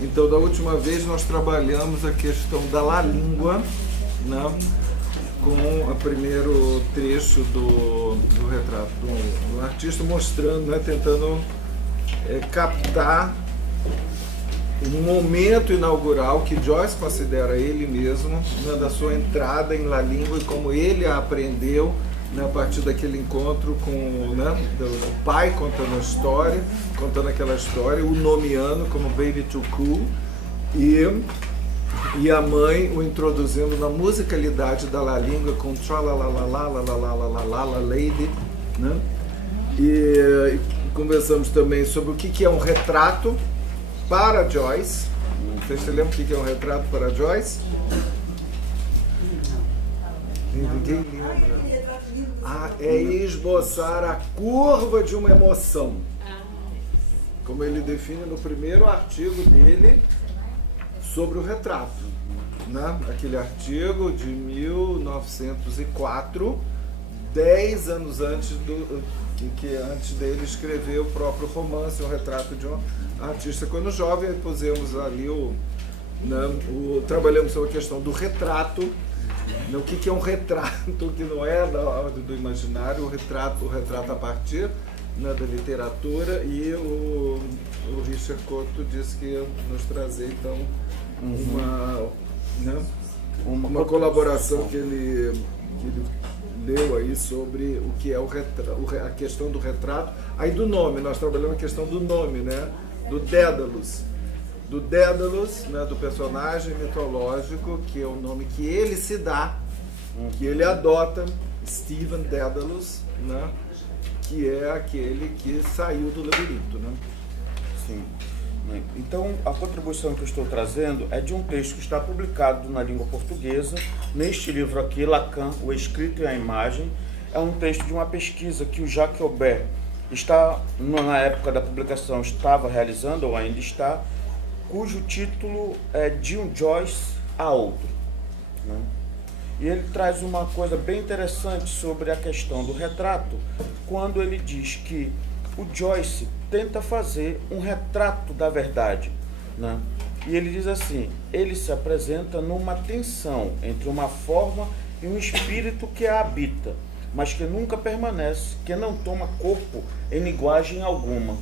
Então, da última vez nós trabalhamos a questão da língua, né, com o primeiro trecho do retrato do artista, mostrando, né, tentando captar um momento inaugural que Joyce considera ele mesmo, né, da sua entrada em La Língua e como ele a aprendeu, né, a partir daquele encontro com, né, do pai contando aquela história, o nomeando como Baby Too Cool e a mãe o introduzindo na musicalidade da La Língua com Tralalalala Lady, né? E conversamos também sobre o que é um retrato para Joyce. Vocês se lembram o que é um retrato para Joyce? Ninguém lembra. É esboçar a curva de uma emoção, como ele define no primeiro artigo dele sobre o retrato, né? Aquele artigo de 1904, 10 anos antes antes dele escrever o próprio romance, o retrato de um artista quando jovem. Pusemos ali trabalhamos sobre a questão do retrato, o que é um retrato que não é da ordem do imaginário, o retrato a partir, né, da literatura, e o Richard Couto disse que ia nos trazer então uma colaboração que ele deu aí sobre o que é a questão do retrato. Aí do nome, nós trabalhamos a questão do nome, né, do Dédalus, né, do personagem mitológico, que é o nome que ele se dá, que ele adota, Stephen Dédalus, né, que é aquele que saiu do labirinto, né? Sim. Então, a contribuição que eu estou trazendo é de um texto que está publicado na língua portuguesa, neste livro aqui, Lacan, o Escrito e a Imagem. É um texto de uma pesquisa que o Jacques Aubert está, na época da publicação, estava realizando, ou ainda está, cujo título é De um Joyce a Outro, né? E ele traz uma coisa bem interessante sobre a questão do retrato, quando ele diz que o Joyce tenta fazer um retrato da verdade, né? E ele diz assim: ele se apresenta numa tensão entre uma forma e um espírito que a habita, mas que nunca permanece, que não toma corpo em linguagem alguma.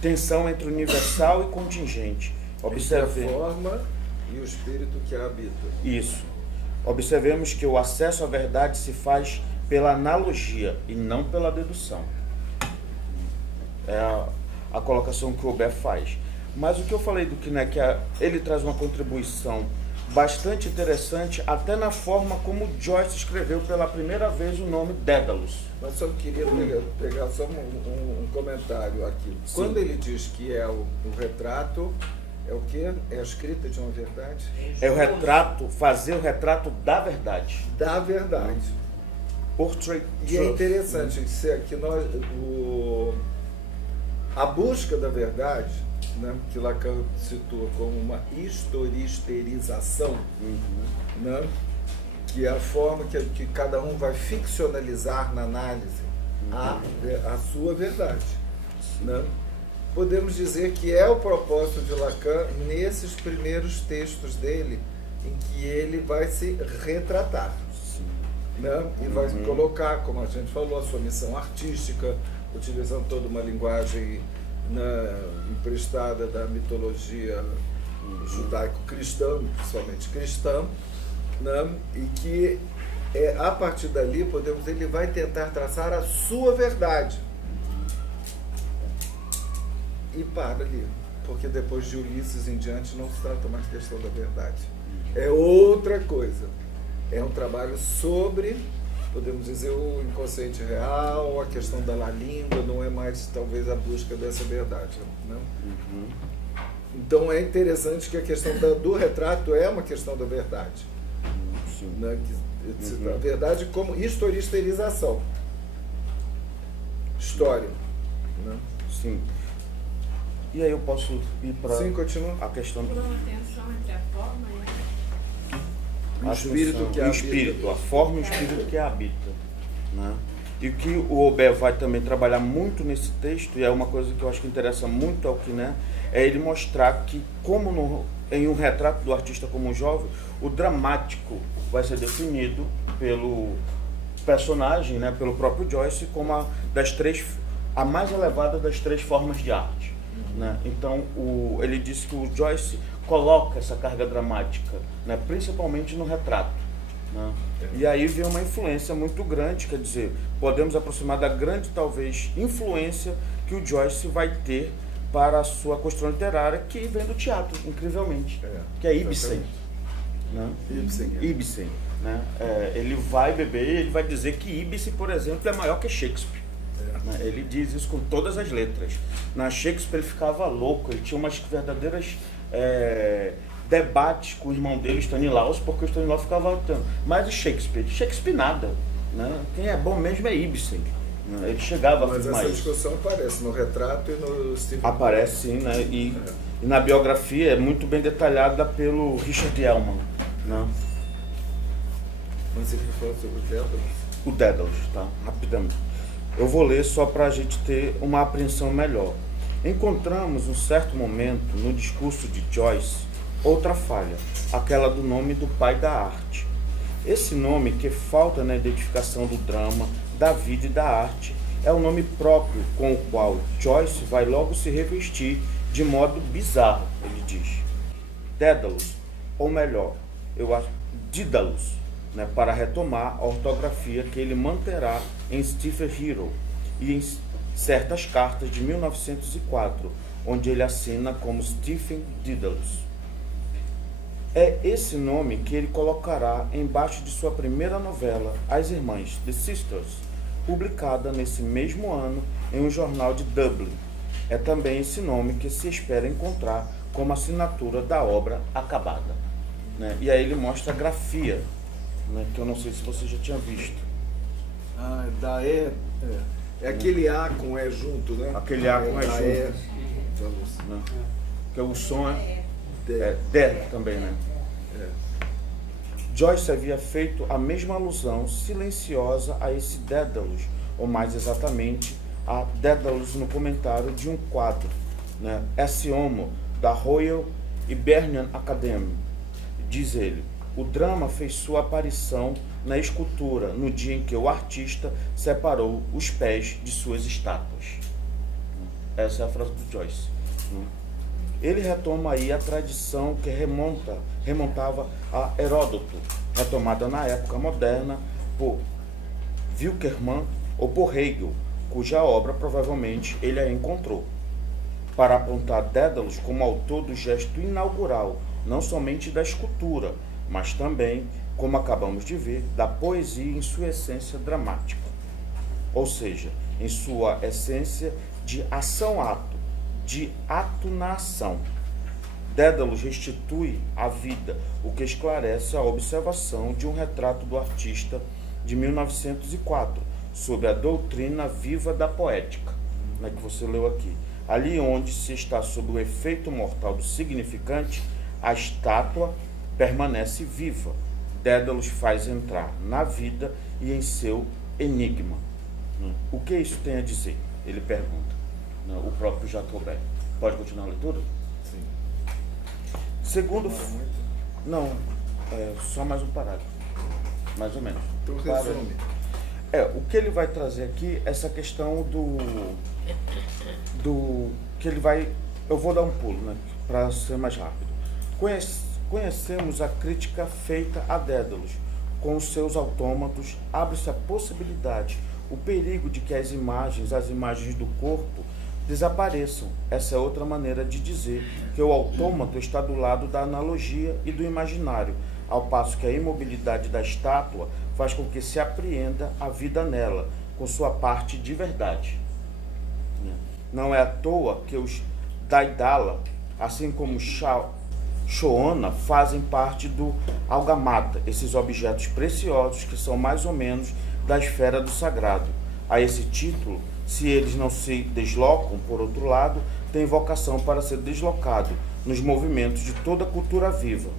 Tensão entre universal e contingente. Observe a forma e o espírito que a habita. Isso. Observemos que o acesso à verdade se faz pela analogia e não pela dedução. É a colocação que o Aubert faz. Mas o que eu falei do que, né, ele traz uma contribuição bastante interessante, até na forma como Joyce escreveu pela primeira vez o nome Dédalus. Mas só queria pegar só um comentário aqui. Sim. Quando ele diz que é o retrato, é o quê? É a escrita de uma verdade? É o retrato, fazer o retrato da verdade. Da verdade. Portrait E truth. é interessante que a busca da verdade, né, que Lacan situa como uma historisterização, né, que é a forma que cada um vai ficcionalizar na análise a sua verdade, né? Podemos dizer que é o propósito de Lacan nesses primeiros textos dele, em que ele vai se retratar, né? E vai colocar, como a gente falou, a sua missão artística, utilizando toda uma linguagem, né, emprestada da mitologia judaico-cristã, principalmente cristã, né? E que a partir dali ele vai tentar traçar a sua verdade. E para ali, porque depois de Ulisses em diante não se trata mais questão da verdade. É outra coisa. É um trabalho sobre, podemos dizer, o inconsciente real, a questão da língua, não é mais talvez a busca dessa verdade, né? Então é interessante que a questão do retrato é uma questão da verdade, né? A verdade como historisterização, história, né? Sim. E aí eu posso ir para a questão Por uma tensão entre a forma e o espírito que a forma e o espírito que a habita, né? E que o Aubert vai também trabalhar muito nesse texto, e é uma coisa que eu acho que interessa muito ao Quinet, é ele mostrar que, como em um retrato do artista como um jovem, o dramático vai ser definido pelo personagem, né, pelo próprio Joyce, como a mais elevada das três formas de arte. Né? Então, ele disse que o Joyce coloca essa carga dramática, né, principalmente no retrato. Né? E aí vem uma influência muito grande, quer dizer, podemos aproximar da grande, talvez, influência que o Joyce vai ter para a sua construção literária, que vem do teatro, incrivelmente, que é Ibsen. Né? Ibsen. Né? Ele vai beber, ele vai dizer que Ibsen, por exemplo, é maior que Shakespeare. Né? Ele diz isso com todas as letras. Na Shakespeare ele ficava louco, ele tinha umas verdadeiras debates com o irmão dele, Stanislaus, porque o Stanislaus ficava lutando. Mas o Shakespeare nada. Né? Quem é bom mesmo é Ibsen. Né? Ele chegava a Mas afirmar essa isso. discussão aparece no retrato e no Stephen King. Aparece sim, né? E na biografia é muito bem detalhada pelo Richard Ellman. Né? Mas ele falou sobre o Dédalus? O Dédalus, tá? Rapidamente. Eu vou ler só para a gente ter uma apreensão melhor. Encontramos, um certo momento, no discurso de Joyce, outra falha, aquela do nome do pai da arte. Esse nome, que falta na identificação do drama, da vida e da arte, é o nome próprio com o qual Joyce vai logo se revestir de modo bizarro, ele diz. Dédalus, ou melhor, eu acho, Dídalos, né, para retomar a ortografia que ele manterá em Stephen Hero e em certas cartas de 1904, onde ele assina como Stephen Dídalos. É esse nome que ele colocará embaixo de sua primeira novela, As Irmãs, The Sisters, publicada nesse mesmo ano em um jornal de Dublin. É também esse nome que se espera encontrar como assinatura da obra acabada. Né? E aí ele mostra a grafia, né, que eu não sei se você já tinha visto. É aquele A com E junto, né? Aquele A com E junto. Né? Que o som é D também, né? Joyce havia feito a mesma alusão silenciosa a esse Dédalus, ou mais exatamente, a Dédalus no comentário de um quadro, né? Esse homo da Royal Hibernian Academy. Diz ele, o drama fez sua aparição na escultura no dia em que o artista separou os pés de suas estátuas. Essa é a frase do Joyce. Ele retoma aí a tradição que remontava a Heródoto, retomada na época moderna por Winckelmann ou por Hegel, cuja obra provavelmente ele a encontrou, para apontar Dédalus como autor do gesto inaugural, não somente da escultura, mas também, como acabamos de ver, da poesia em sua essência dramática, ou seja, em sua essência de ação-ato, de ato na ação. Dédalus restitui à vida o que esclarece a observação de um retrato do artista de 1904, sobre a doutrina viva da poética, né, que você leu aqui. Ali onde se está sob o efeito mortal do significante, a estátua permanece viva. Dédalus faz entrar na vida e em seu enigma. O que isso tem a dizer? Ele pergunta. O próprio Jacques Aubert. Pode continuar a leitura? Sim. Segundo... Não, só mais um parágrafo. Mais ou menos. Então resume. O que ele vai trazer aqui, essa questão do que ele vai... Eu vou dar um pulo, né, para ser mais rápido. Conhecemos a crítica feita a Dédalus. Com os seus autômatos, abre-se a possibilidade, o perigo de que as imagens do corpo, desapareçam. Essa é outra maneira de dizer que o autômato está do lado da analogia e do imaginário, ao passo que a imobilidade da estátua faz com que se apreenda a vida nela, com sua parte de verdade. Não é à toa que os Daidala, assim como Shoona, fazem parte do Algamata, esses objetos preciosos que são mais ou menos da esfera do sagrado. A esse título, se eles não se deslocam, por outro lado, têm vocação para ser deslocado nos movimentos de toda a cultura viva.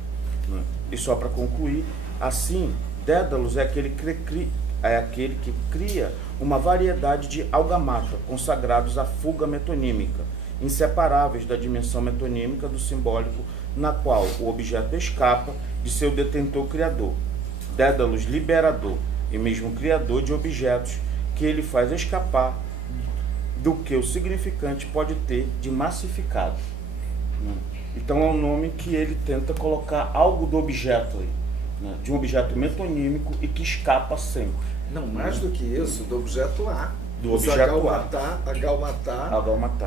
E só para concluir, assim, Dédalus é aquele que cria uma variedade de algamata consagrados à fuga metonímica, inseparáveis da dimensão metonímica do simbólico, na qual o objeto escapa de seu detentor criador, Dédalus liberador e mesmo criador de objetos que ele faz escapar do que o significante pode ter de massificado. Então é um nome que ele tenta colocar algo do objeto aí, né? De um objeto metonímico e que escapa sempre. Não, mais do que isso, do objeto A. Do objeto agalmatá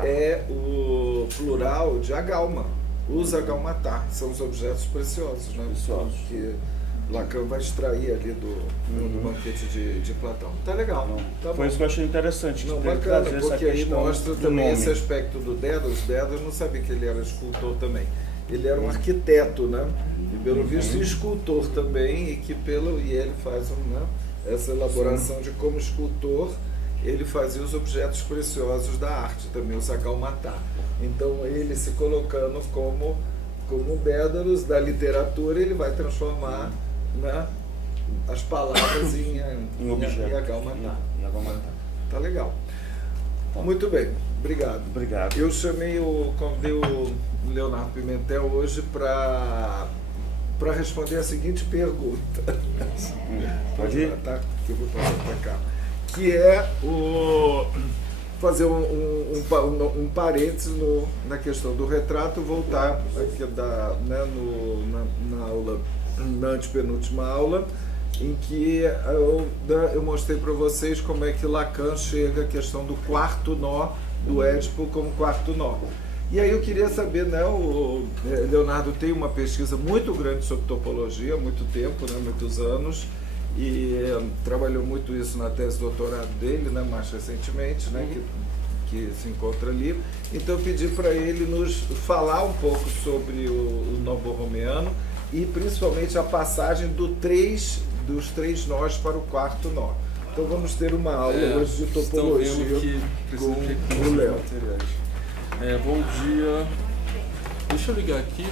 é o plural de agalma. Os agalmatá são os objetos preciosos, né? Preciosos. Que Lacan vai extrair ali do banquete de Platão. Tá legal. Tá Foi bom. isso que eu achei interessante. Não, de bacana, trazer essa porque aí questão mostra do também nome. esse aspecto do Dédalus. Dédalus, eu não sabia que ele era escultor também. Ele era um arquiteto, né? E pelo visto escultor também, e ele faz essa elaboração de como escultor ele fazia os objetos preciosos da arte, também os agalmatá. Então ele se colocando como Dédalus da literatura, ele vai transformar, né, as palavras em agalmatá. Tá legal. Muito bem, obrigado. Obrigado. Eu convidei o Leonardo Pimentel hoje para responder a seguinte pergunta. Pode ir? Tá? Que eu vou passar para cá. Que é fazer um parênteses na questão do retrato, voltar aqui na aula, na antepenúltima aula, em que eu mostrei para vocês como é que Lacan chega à questão do quarto nó do Édipo como quarto nó. E aí eu queria saber, né, o Leonardo tem uma pesquisa muito grande sobre topologia, há muito tempo, né, muitos anos, e trabalhou muito isso na tese de doutorado dele, né, mais recentemente, né, que se encontra ali. Então eu pedi para ele nos falar um pouco sobre o nó borromeano e principalmente a passagem dos três nós para o quarto nó. Então vamos ter uma aula hoje de topologia com o Léo. Bom dia. Deixa eu ligar aqui.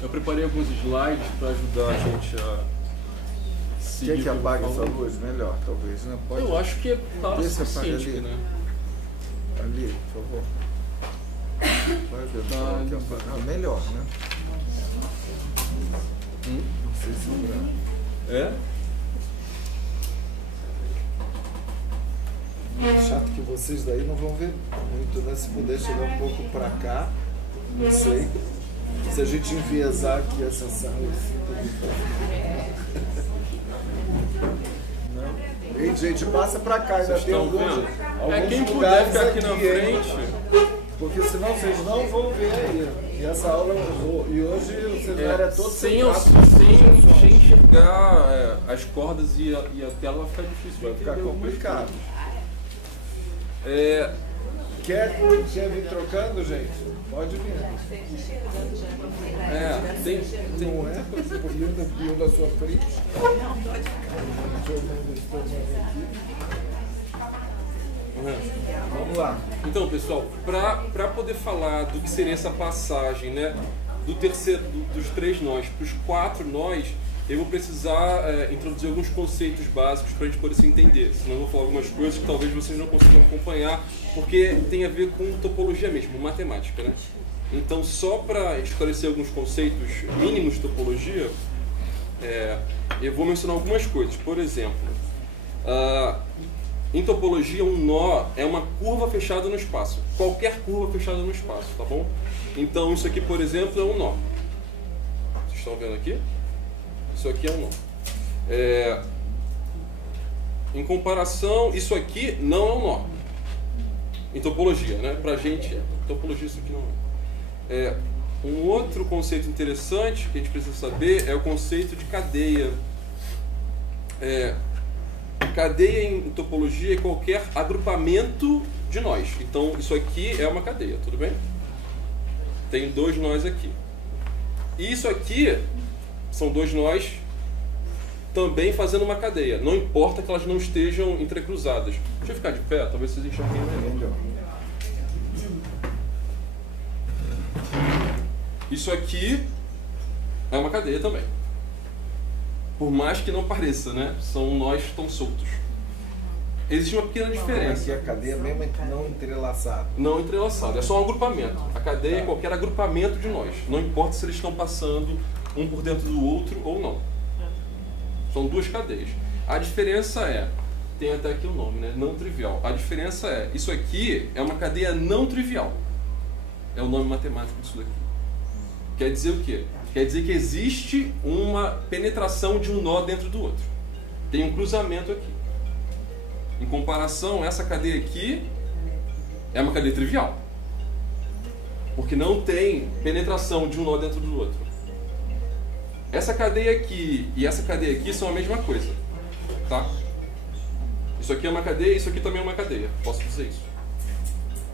Eu preparei alguns slides para ajudar a gente a seguir. Quer que apague essa luz? Melhor, talvez. Né? Pode... Eu acho que tá o suficiente, ali. né? Ali, por favor. Vai ver, melhor, né? Não sei se É? Chato que vocês daí não vão ver muito, né? Se puder chegar um pouco pra cá, não sei. Se a gente enviesar aqui essa sala assim, não. Ei, gente, passa pra cá, ainda tem alguns quem puder lugares ficar aqui na hein? frente. Porque senão vocês não vão ver aí. E essa aula, e hoje o cenário é todo sem enxergar as cordas e a tela vai ficar difícil. Vai ficar complicado. Quer vir trocando, gente? Pode vir. Tem Não é? E o da sua frente? Não, pode ficar. Vamos lá. Então, pessoal, para poder falar do que seria essa passagem, né, dos três nós para os quatro nós, eu vou precisar introduzir alguns conceitos básicos para a gente poder se entender. Senão eu vou falar algumas coisas que talvez vocês não consigam acompanhar, porque tem a ver com topologia mesmo, matemática, né? Então, só para esclarecer alguns conceitos mínimos de topologia, eu vou mencionar algumas coisas. Por exemplo, em topologia, um nó é uma curva fechada no espaço. Qualquer curva fechada no espaço, tá bom? Então, isso aqui, por exemplo, é um nó. Vocês estão vendo aqui? Isso aqui é um nó. Em comparação, isso aqui não é um nó. Em topologia, né? Pra gente, topologia isso aqui não é. Um outro conceito interessante que a gente precisa saber é o conceito de cadeia. Cadeia em topologia é qualquer agrupamento de nós. Então, isso aqui é uma cadeia, tudo bem? Tem dois nós aqui. Isso aqui são dois nós também fazendo uma cadeia. Não importa que elas não estejam entrecruzadas. Deixa eu ficar de pé, talvez vocês enxerguem melhor. Isso aqui é uma cadeia também. Por mais que não pareça, né? São nós que estão soltos. existe uma pequena diferença. Aqui a cadeia mesmo é não entrelaçada. Não entrelaçado, é só um agrupamento. A cadeia é qualquer agrupamento de nós. Não importa se eles estão passando um por dentro do outro ou não. São duas cadeias. A diferença é, tem até aqui o nome, né? Não trivial. A diferença é, isso aqui é uma cadeia não trivial. É o nome matemático disso daqui. Quer dizer o quê? Quer dizer que existe uma penetração de um nó dentro do outro. Tem um cruzamento aqui. Em comparação, essa cadeia aqui é uma cadeia trivial. Porque não tem penetração de um nó dentro do outro. Essa cadeia aqui e essa cadeia aqui são a mesma coisa. Tá? Isso aqui é uma cadeia, isso aqui também é uma cadeia. Posso dizer isso.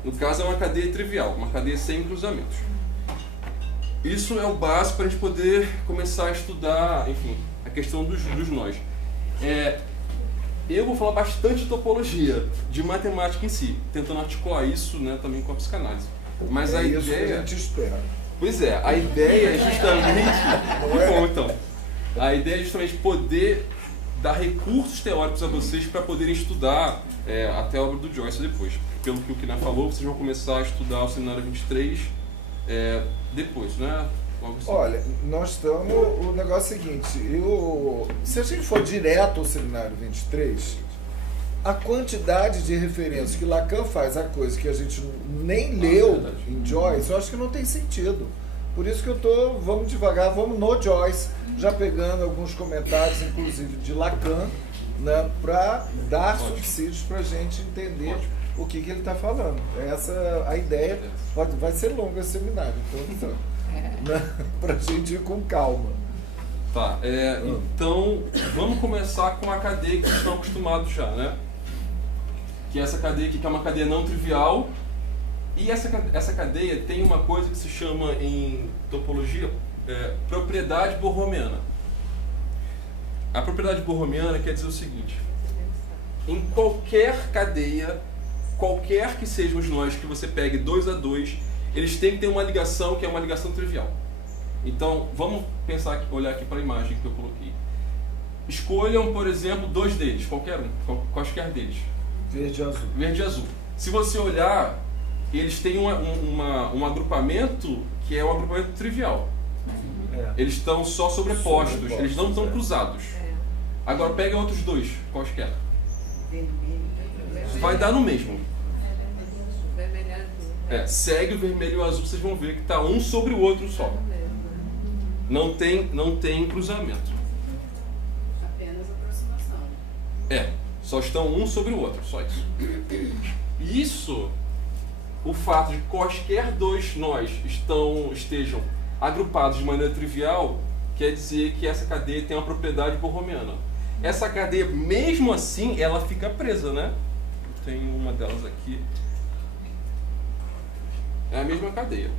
No caso é uma cadeia trivial, uma cadeia sem cruzamentos. Isso é o básico para a gente poder começar a estudar, enfim, a questão dos nós. Eu vou falar bastante de topologia, de matemática em si, tentando articular isso, né, também com a psicanálise. Mas a isso ideia... que a gente espera. Pois é, a ideia é justamente... Bom, então. A ideia é justamente poder dar recursos teóricos a vocês para poderem estudar até a obra do Joyce depois. Pelo que o Kina falou, vocês vão começar a estudar o Seminário 23 depois, né? Olha, nós estamos... O negócio é o seguinte, se a gente for direto ao Seminário 23, a quantidade de referências que Lacan faz a coisa que a gente nem leu em Joyce, eu acho que não tem sentido. Por isso que eu tô, vamos devagar, vamos no Joyce, já pegando alguns comentários, inclusive de Lacan, né, para dar subsídios para a gente entender o que ele está falando. Essa a ideia. Vai ser longo esse seminário, então, né, para a gente ir com calma. Tá, então vamos começar com a cadeia que vocês estão acostumados já, né? Que é essa cadeia aqui, que é uma cadeia não trivial. E essa cadeia tem uma coisa que se chama em topologia propriedade borromiana. A propriedade borromiana quer dizer o seguinte: em qualquer cadeia, qualquer que sejam os nós que você pegue 2 a 2, eles têm que ter uma ligação que é uma ligação trivial. Então, vamos pensar, olhar aqui para a imagem que eu coloquei. Escolham, por exemplo, 2 deles, quaisquer deles. Verde e azul. Verde e azul. Se você olhar, eles têm um agrupamento que é um agrupamento trivial. Eles estão só sobrepostos, eles não estão cruzados. Agora pega outros 2, quaisquer. Vai dar no mesmo. Segue o vermelho e o azul, vocês vão ver que está um sobre o outro só. Não tem cruzamento. Apenas aproximação. Só estão um sobre o outro, só isso. Isso, o fato de quaisquer 2 nós estejam agrupados de maneira trivial, quer dizer que essa cadeia tem uma propriedade borromiana. Essa cadeia, mesmo assim, ela fica presa, né? Tem uma delas aqui. É a mesma cadeia.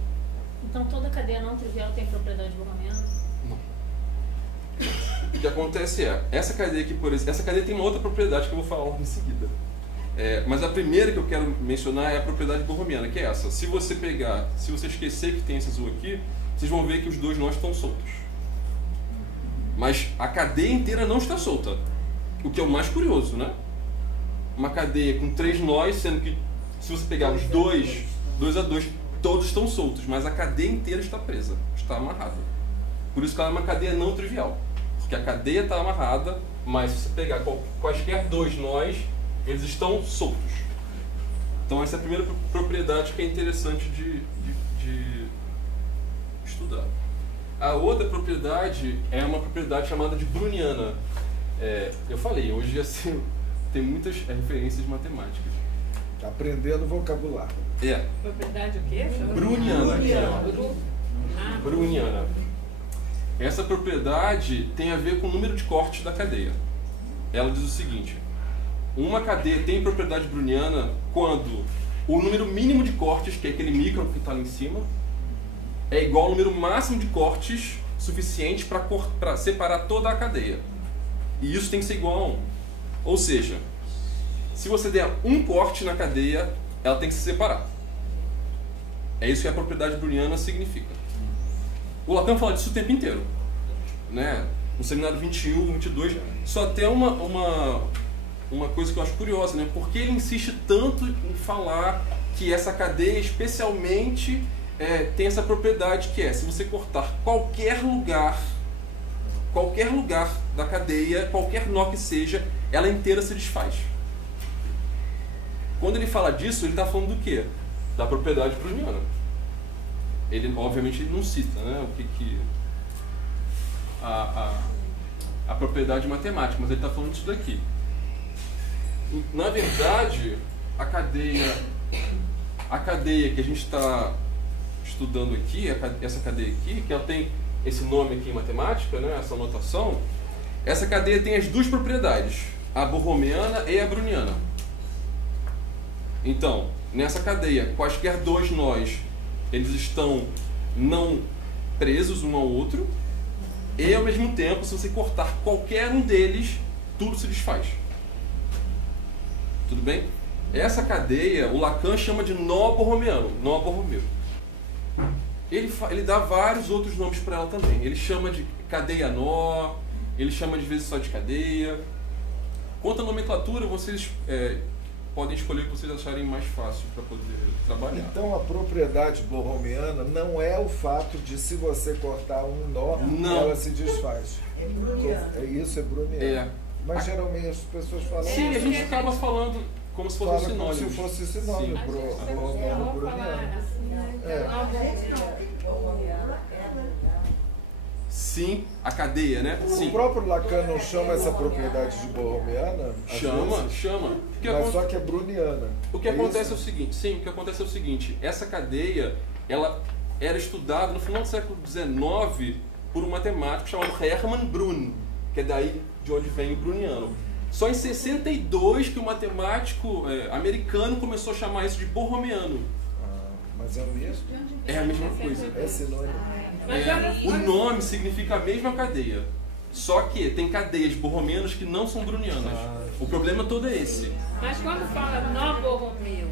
Então toda cadeia não trivial tem propriedade borromiana? Não. O que acontece essa cadeia aqui, por exemplo, essa cadeia tem uma outra propriedade que eu vou falar em seguida. Mas a primeira que eu quero mencionar é a propriedade borromiana, que é essa. Se você esquecer que tem esse azul aqui, vocês vão ver que os 2 nós estão soltos. Mas a cadeia inteira não está solta. O que é o mais curioso, né? Uma cadeia com 3 nós, sendo que se você pegar os 2 a 2, todos estão soltos, mas a cadeia inteira está presa, está amarrada. Por isso que ela é uma cadeia não trivial. Porque a cadeia está amarrada, mas se você pegar quaisquer 2 nós, eles estão soltos. Então essa é a primeira propriedade que é interessante de estudar. A outra propriedade é uma propriedade chamada de browniana. Eu falei, hoje assim, tem muitas referências matemáticas. Aprendendo vocabulário. Propriedade o quê? Browniana. Browniana. Essa propriedade tem a ver com o número de cortes da cadeia. Ela diz o seguinte: uma cadeia tem propriedade browniana quando o número mínimo de cortes, que é aquele micron que está lá em cima, é igual ao número máximo de cortes suficiente para separar toda a cadeia. E isso tem que ser igual a 1. Ou seja, se você der um corte na cadeia, ela tem que se separar. É isso que a propriedade browniana significa. O Lacan fala disso o tempo inteiro, né? No seminário 21, 22, só tem uma uma coisa que eu acho curiosa, né? Por que ele insiste tanto em falar que essa cadeia especialmente tem essa propriedade que se você cortar qualquer lugar da cadeia, qualquer nó que seja, ela inteira se desfaz. Quando ele fala disso, ele está falando do quê? Da propriedade browniana. Ele, obviamente, ele não cita, né, o que a propriedade matemática, mas ele está falando disso daqui. Na verdade, a cadeia que a gente está estudando aqui, essa cadeia aqui, que ela tem esse nome aqui em matemática, né, essa notação, essa cadeia tem as duas propriedades, a borromeana e a browniana. Então, nessa cadeia, quaisquer dois nós, eles estão não presos um ao outro, e ao mesmo tempo, se você cortar qualquer um deles, tudo se desfaz. Tudo bem? Essa cadeia, o Lacan chama de nó borromeano, nó borromeu. Ele dá vários outros nomes para ela também. Ele chama de cadeia nó, ele chama de vezes só de cadeia. Quanto à nomenclatura, vocês podem escolher o que vocês acharem mais fácil para poder trabalhar. Então a propriedade borromeana não é o fato de se você cortar um nó, ela se desfaz. É browniana. Isso é browniana. Mas geralmente as pessoas falam... Sim, a gente acaba falando como se fosse sinônimo. Como se fosse sinônimo. Sim, a cadeia, né? Sim. O próprio Lacan não chama essa propriedade de borromeana? Chama. Mas só que é browniana. O que acontece é o seguinte, essa cadeia, ela era estudada no final do século XIX por um matemático chamado Hermann Brun, que é daí de onde vem o browniano. Só em 62 que o matemático americano começou a chamar isso de borromeano. Mas é o mesmo? É a mesma coisa. É sinônimo. O nome significa a mesma cadeia. Só que tem cadeias borromeanas que não são brownianas. O problema todo é esse. Mas quando fala nó borromeu,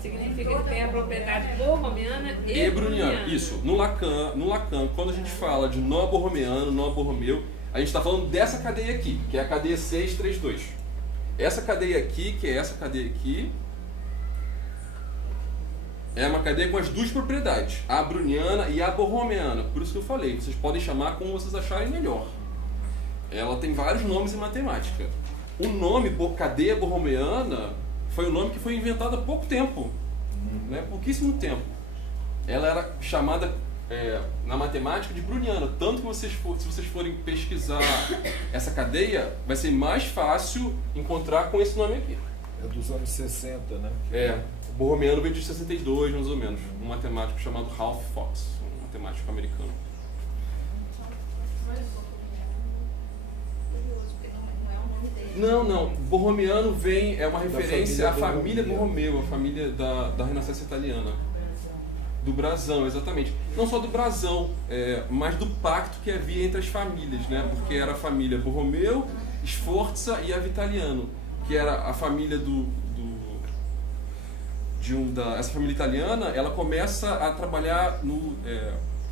significa que tem a propriedade borromeana e browniana. Isso. No Lacan, quando a gente fala de nó borromeano, nó borromeu, a gente está falando dessa cadeia aqui, que é a cadeia 632. Essa cadeia aqui, que é essa cadeia aqui, é uma cadeia com as duas propriedades, a browniana e a borromeana. Por isso que eu falei, vocês podem chamar como vocês acharem melhor. Ela tem vários nomes em matemática. O nome cadeia borromeana foi um nome que foi inventado há pouco tempo, né? Pouquíssimo tempo. Ela era chamada na matemática de browniana, tanto que se vocês forem pesquisar essa cadeia, vai ser mais fácil encontrar com esse nome aqui. É dos anos 60, né? O borromeano veio de 62, mais ou menos, um matemático chamado Ralph Fox, um matemático americano. Não. Borromeano é uma referência à família Borromeu, a família da Renascença italiana. Do brasão, exatamente. Não só do brasão, mas do pacto que havia entre as famílias, né? Porque era a família Borromeu, Sforza e Avitaliano, que era a família essa família italiana. Ela começa a trabalhar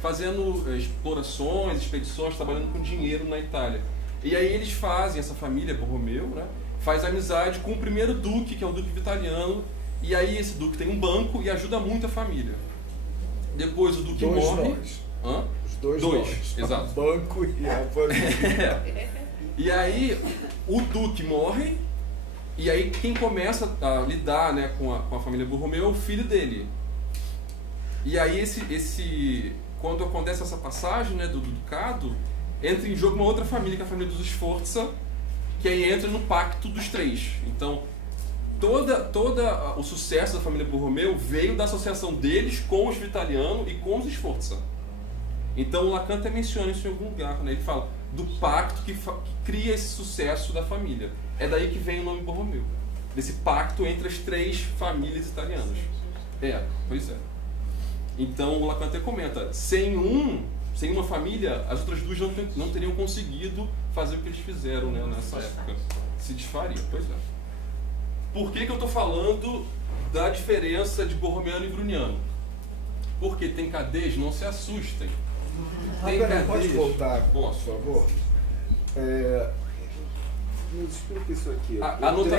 fazendo explorações, expedições, trabalhando com dinheiro na Itália. E aí eles fazem, essa família Borromeu, né, faz amizade com o primeiro duque, que é o duque Vitaliano, e aí esse duque tem um banco e ajuda muito a família. Depois o duque morre. Os dois, exato. Banco e a família. E aí o duque morre, e aí quem começa a lidar, né, com a família Borromeu é o filho dele. E aí quando acontece essa passagem, né, do ducado, entra em jogo uma outra família, que é a família dos Sforza, que aí entra no pacto dos três. Então, todo o sucesso da família Borromeu veio da associação deles com os Vitaliano e com os Sforza. Então, o Lacan até menciona isso em algum lugar, né? Ele fala do pacto que cria esse sucesso da família. É daí que vem o nome Borromeu, desse pacto entre as três famílias italianas. Pois é. Então, o Lacan até comenta, sem uma família, as outras duas não teriam conseguido fazer o que eles fizeram, né, nessa época. Se desfaria, pois é. Por que eu estou falando da diferença de borromeano e browniano? Porque tem cadeias, não se assustem. Tem cadeias... Pode voltar, Posso? por favor? nos explica isso aqui.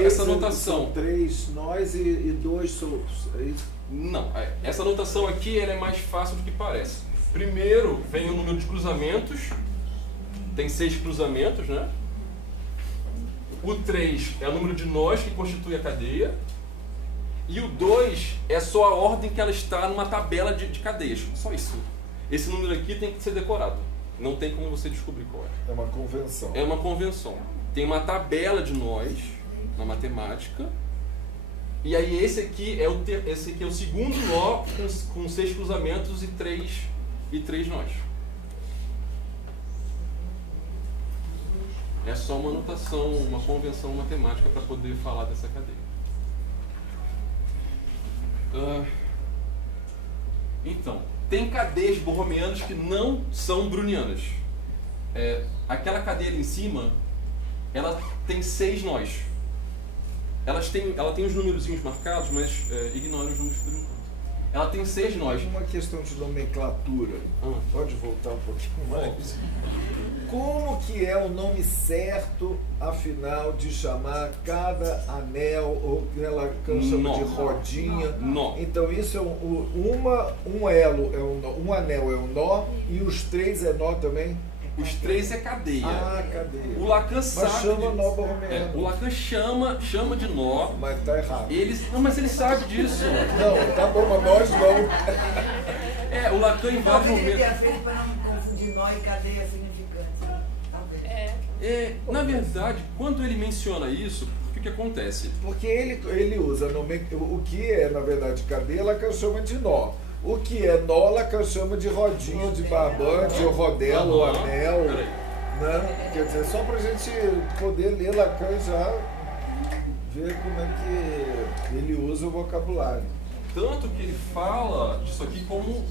Essa anotação. São 3 nós e 2 soltos, é isso? Não, essa anotação aqui ela é mais fácil do que parece. Primeiro vem o número de cruzamentos, tem 6 cruzamentos, né? O 3 é o número de nós que constitui a cadeia. E o 2 é só a ordem que ela está numa tabela de cadeias. Só isso. Esse número aqui tem que ser decorado. Não tem como você descobrir qual é. É uma convenção. É uma convenção. Tem uma tabela de nós na matemática. E aí esse aqui é o segundo nó com 6 cruzamentos e 3 nós. É só uma anotação, uma convenção matemática para poder falar dessa cadeia. Então, tem cadeias borromeanas que não são brownianas. Aquela cadeia ali em cima, ela tem 6 nós. Ela tem os númerozinhos marcados, mas ignore os números por enquanto. Ela tem 6 nós. Uma questão de nomenclatura. Pode voltar um pouquinho mais? Como que é o nome certo, afinal, de chamar cada anel, ou que ela chama de rodinha? Nó. Então isso é um elo, um anel é um nó, e os 3 é nó também? Os 3 é cadeia. Cadeia. O Lacan sabe. Mas chama nó borromeano. O Lacan chama de nó. Mas tá errado. Mas ele sabe disso. Não, tá bom, mas nós não. O Lacan em vários Talvez ele tenha momentos. feito para não confundir nó e cadeia significante. Talvez. Na verdade, quando ele menciona isso, o que acontece? Porque ele usa o que é, na verdade, cadeia, Lacan chama de nó. O que é nó, Lacan chama de rodinha, de barbante, ou rodela, ou anel. Né? Quer dizer, só para a gente poder ler Lacan e já ver como é que ele usa o vocabulário. Tanto que ele fala disso aqui como...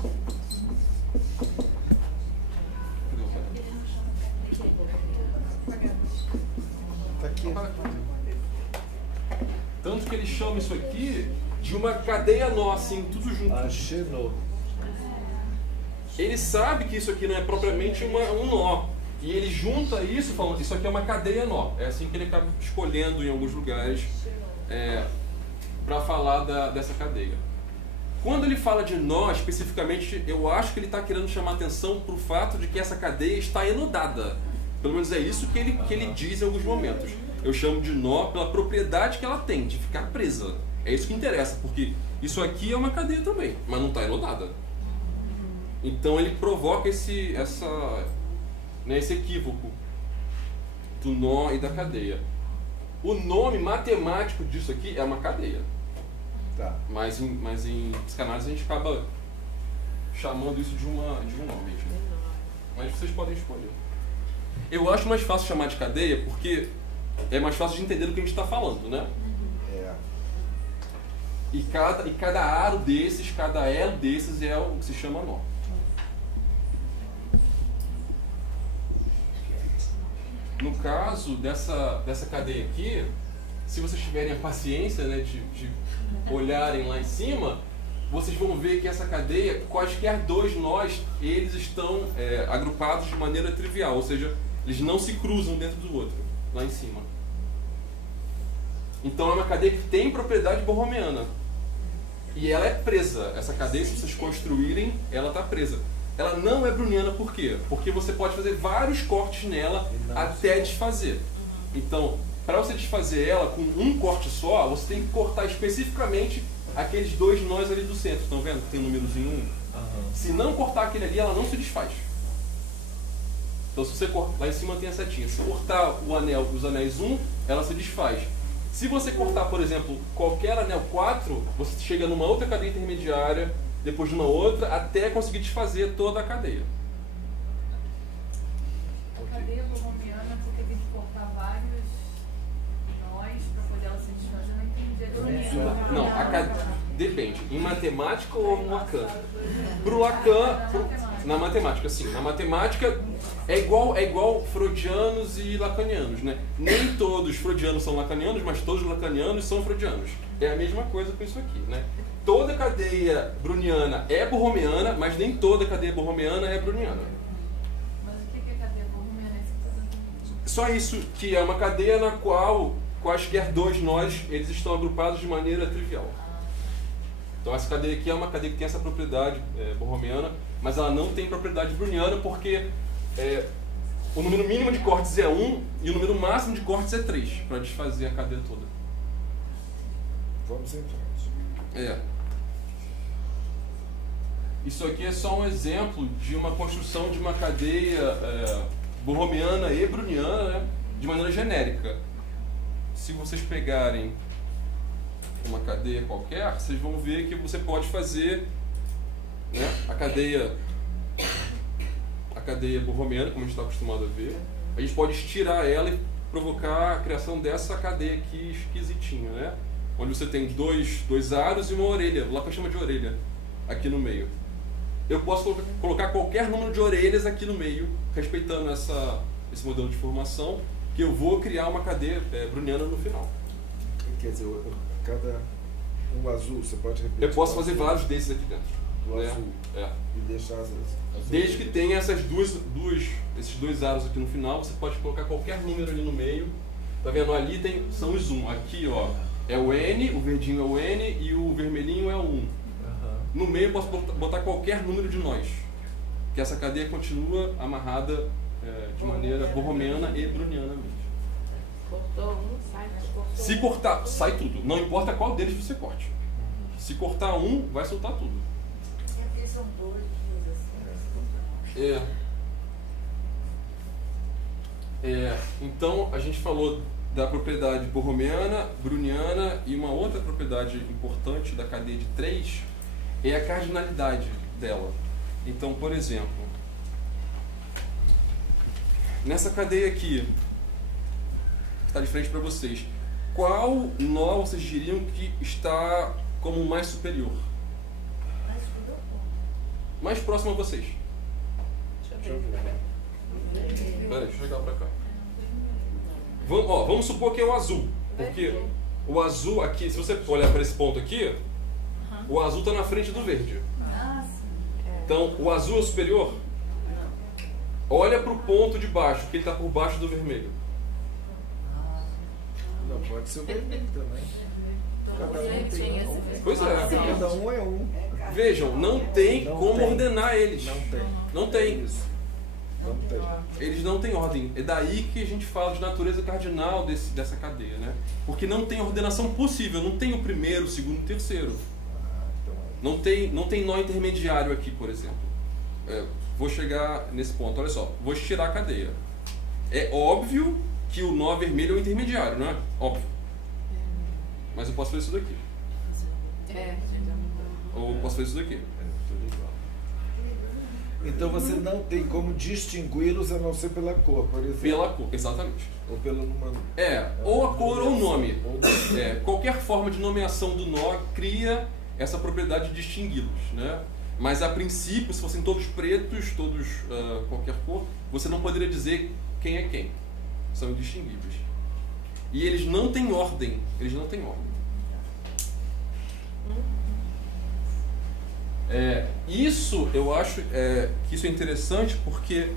Tá aqui. Tanto que ele chama isso aqui de uma cadeia nó, assim, tudo junto. Achenou. Ele sabe que isso aqui não é propriamente um nó. E ele junta isso falando, isso aqui é uma cadeia nó. É assim que ele acaba escolhendo em alguns lugares para falar dessa cadeia. Quando ele fala de nó, especificamente, eu acho que ele está querendo chamar atenção para o fato de que essa cadeia está enodada. Pelo menos é isso que ele diz em alguns momentos. Eu chamo de nó pela propriedade que ela tem, de ficar presa. É isso que interessa, porque isso aqui é uma cadeia também, mas não está enodada. Então ele provoca esse equívoco do nó e da cadeia. O nome matemático disso aqui é uma cadeia. Tá. Mas em psicanálise a gente acaba chamando isso de um nó mesmo. Mas vocês podem escolher. Eu acho mais fácil chamar de cadeia porque é mais fácil de entender do que a gente está falando, né? E cada aro desses, cada elo desses é o que se chama nó. No caso dessa cadeia aqui, se vocês tiverem a paciência, né, de olharem lá em cima, vocês vão ver que essa cadeia, quaisquer 2 nós, eles estão agrupados de maneira trivial, ou seja, eles não se cruzam dentro do outro, lá em cima. Então é uma cadeia que tem propriedade borromeana. E ela é presa. Essa cadeia, se vocês construírem, ela está presa. Ela não é browniana por quê? Porque você pode fazer vários cortes nela até desfazer. Então, para você desfazer ela com um corte só, você tem que cortar especificamente aqueles 2 nós ali do centro. Estão vendo que tem o númerozinho 1? Se não cortar aquele ali, ela não se desfaz. Então, se você cortar, lá em cima tem a setinha. Se cortar os anéis 1, ela se desfaz. Se você cortar, por exemplo, qualquer anel 4, você chega numa outra cadeia intermediária, depois de uma outra, até conseguir desfazer toda a cadeia. A cadeia borromeana, você teve que cortar vários nós para poder ela se desfazer, não entendi. Não, depende. Em matemática ou no Lacan? Pro Lacan, na matemática, sim. Na matemática é igual freudianos e lacanianos, né? Nem todos freudianos são lacanianos, mas todos os lacanianos são freudianos. É a mesma coisa com isso aqui, né? Toda cadeia browniana é borromeana, mas nem toda cadeia borromeana é browniana. Mas o que é cadeia borromeana? Só isso, que é uma cadeia na qual quaisquer dois nós eles estão agrupados de maneira trivial. Então essa cadeia aqui é uma cadeia que tem essa propriedade borromeana, mas ela não tem propriedade browniana porque o número mínimo de cortes é 1 e o número máximo de cortes é 3, para desfazer a cadeia toda. Vamos em frente. Isso aqui é só um exemplo de uma construção de uma cadeia borromeana e browniana, né, de maneira genérica. Se vocês pegarem uma cadeia qualquer, vocês vão ver que você pode fazer, né, a cadeia borromeana, como a gente está acostumado a ver. A gente pode estirar ela e provocar a criação dessa cadeia aqui esquisitinha, né? Onde você tem dois aros e uma orelha, lá que eu chamo de orelha, aqui no meio. Eu posso colocar qualquer número de orelhas aqui no meio, respeitando esse modelo de formação, que eu vou criar uma cadeia browniana no final. Quer dizer, um azul, você pode repetir? Eu posso fazer vários desses aqui dentro. Do azul. E deixar as desde que tenha esses dois aros aqui no final, você pode colocar qualquer número ali no meio. Tá vendo? Ali são os 1. Aqui, ó, é o N, o verdinho é o N e o vermelhinho é o 1. No meio eu posso botar qualquer número de nós. Que essa cadeia continua amarrada de maneira borromeana e browniana mesmo. Cortou um, sai. Se cortar, sai tudo. Não importa qual deles você corte. Se cortar um, vai soltar tudo. Porque são dois assim. Então a gente falou da propriedade borromeana, browniana, e uma outra propriedade importante da cadeia de 3 é a cardinalidade dela. Então, por exemplo, nessa cadeia aqui, que está de frente para vocês, qual nó vocês diriam que está como mais superior? Mais próximo a vocês. Deixa eu ver. Peraí, deixa eu jogar para cá. Vamos supor que é o azul. Porque o azul aqui, se você olhar para esse ponto aqui, o azul está na frente do verde. Então, o azul é o superior? Olha para o ponto de baixo, que ele está por baixo do vermelho. Não, pode ser o vermelho também. Cada um tem um. Pois é. Cada um é um. Vejam, não tem como ordenar eles. Não tem. Não tem. Eles não têm ordem. É daí que a gente fala de natureza cardinal dessa cadeia, né? Porque não tem ordenação possível. Não tem o primeiro, o segundo, o terceiro. Não tem nó intermediário aqui, por exemplo. Vou chegar nesse ponto. Olha só, vou estirar a cadeia. É óbvio que o nó vermelho é o intermediário, não é? Óbvio. Mas eu posso fazer isso daqui. Ou eu posso fazer isso daqui. Então você não tem como distingui-los a não ser pela cor, por exemplo. Pela cor, exatamente. Ou pelo número. Ou a cor ou o nome. Qualquer forma de nomeação do nó cria essa propriedade de distingui-los, né? Mas a princípio, se fossem todos pretos, todos qualquer cor, você não poderia dizer quem é quem. São indistinguíveis. E eles não têm ordem. Isso, eu acho que isso é interessante porque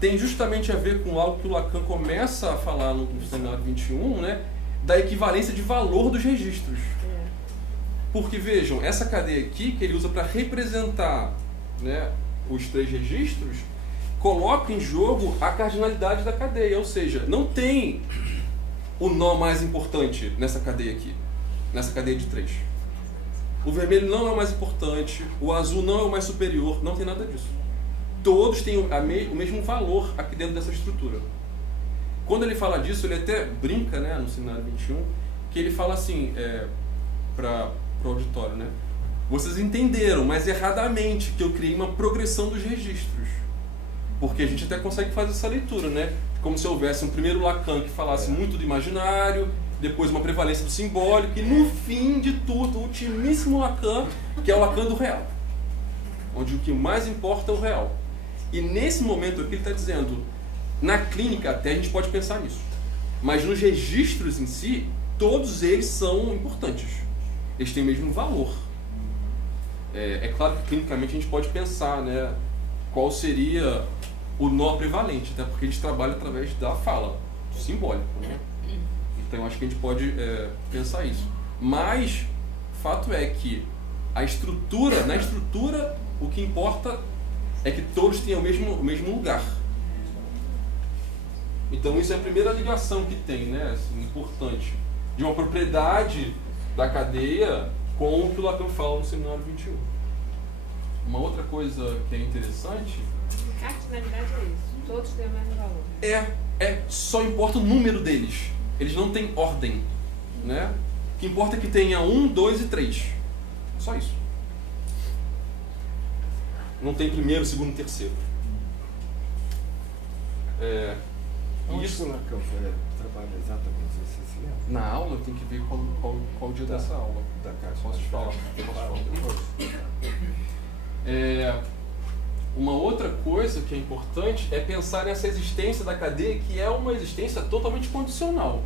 tem justamente a ver com algo que o Lacan começa a falar no Seminário 21, né? Da equivalência de valor dos registros. Porque, vejam, essa cadeia aqui, que ele usa para representar, né, os 3 registros, coloca em jogo a cardinalidade da cadeia. Ou seja, não tem o nó mais importante nessa cadeia aqui, nessa cadeia de 3. O vermelho não é o mais importante, o azul não é o mais superior, não tem nada disso. Todos têm o mesmo valor aqui dentro dessa estrutura. Quando ele fala disso, ele até brinca, né, no Seminário 21, que ele fala assim, para o auditório, né? Vocês entenderam, mas erradamente, que eu criei uma progressão dos registros. Porque a gente até consegue fazer essa leitura, né? Como se houvesse um primeiro Lacan que falasse muito do imaginário, depois uma prevalência do simbólico, e no fim de tudo, o ultimíssimo Lacan, que é o Lacan do real. Onde o que mais importa é o real. E nesse momento aqui ele está dizendo, na clínica até a gente pode pensar nisso. Mas nos registros em si, todos eles são importantes. Eles têm o mesmo valor. É claro que clinicamente a gente pode pensar, né, qual seria o nó prevalente, até porque eles trabalham através da fala, simbólico, né? Então acho que a gente pode pensar isso. Mas fato é que na estrutura o que importa é que todos tenham o mesmo lugar. Então isso é a primeira ligação que tem, né, assim, importante, de uma propriedade da cadeia com o que o Lacan fala no Seminário 21. Uma outra coisa que é interessante... Cardinalidade é isso, todos têm o mesmo valor. Só importa o número deles, eles não têm ordem, né? O que importa é que tenha 1, 2 e 3, só isso. Não tem primeiro, segundo, terceiro. Onde Isso. o Lacan trabalha exatamente? Você se lembra? Na aula tem que ver qual o dia dessa aula. Da caixa. Posso te falar. Uma outra coisa que é importante é pensar nessa existência da cadeia, que é uma existência totalmente condicional.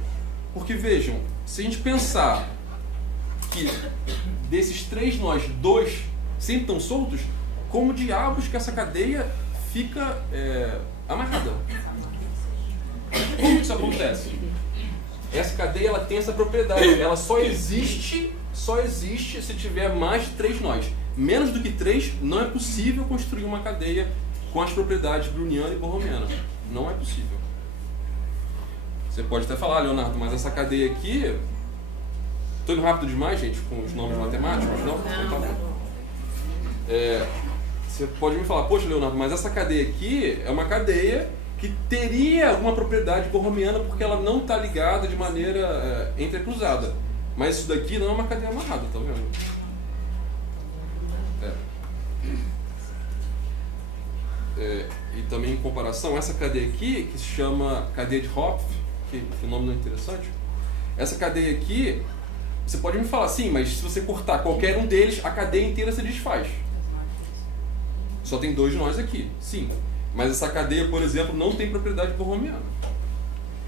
Porque vejam, se a gente pensar que desses 3 nós, 2 sempre estão soltos, como diabos que essa cadeia fica amarrada? Como isso acontece? Essa cadeia ela tem essa propriedade, ela só existe se tiver mais de 3 nós. Menos do que 3, não é possível construir uma cadeia com as propriedades browniana e borromiana. Não é possível. Você pode até falar, Leonardo, mas essa cadeia aqui... Estou indo rápido demais, gente, com os nomes matemáticos? Não? Então, tá bom. Você pode me falar, poxa, Leonardo, mas essa cadeia aqui é uma cadeia que teria alguma propriedade borromiana porque ela não está ligada de maneira entrecruzada. Mas isso daqui não é uma cadeia amarrada, tá vendo? E também em comparação, essa cadeia aqui, que se chama cadeia de Hopf, que o nome não é interessante, essa cadeia aqui, você pode me falar, sim, mas se você cortar qualquer um deles, a cadeia inteira se desfaz. Só tem 2 nós aqui, sim. Mas essa cadeia, por exemplo, não tem propriedade borromiana.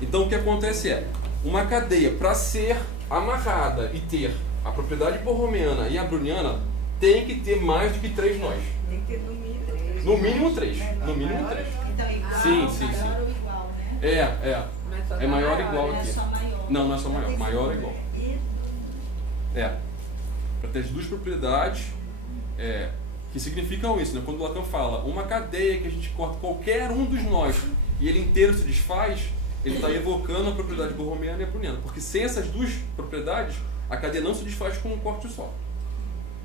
Então o que acontece é, uma cadeia, para ser amarrada e ter a propriedade borromiana e a browniana, tem que ter mais do que 3 nós. Tem que ter no mínimo 3. No mínimo 3. No mínimo 3. Então, igual, Sim. Maior ou igual, né? É maior ou igual Não aqui. é só maior. Não é só maior. Maior ou igual. Para ter as 2 propriedades que significam isso, né? Quando o Lacan fala uma cadeia que a gente corta qualquer um dos nós e ele inteiro se desfaz, ele está evocando a propriedade borromiana e a browniana. Porque sem essas 2 propriedades, a cadeia não se desfaz com um corte só.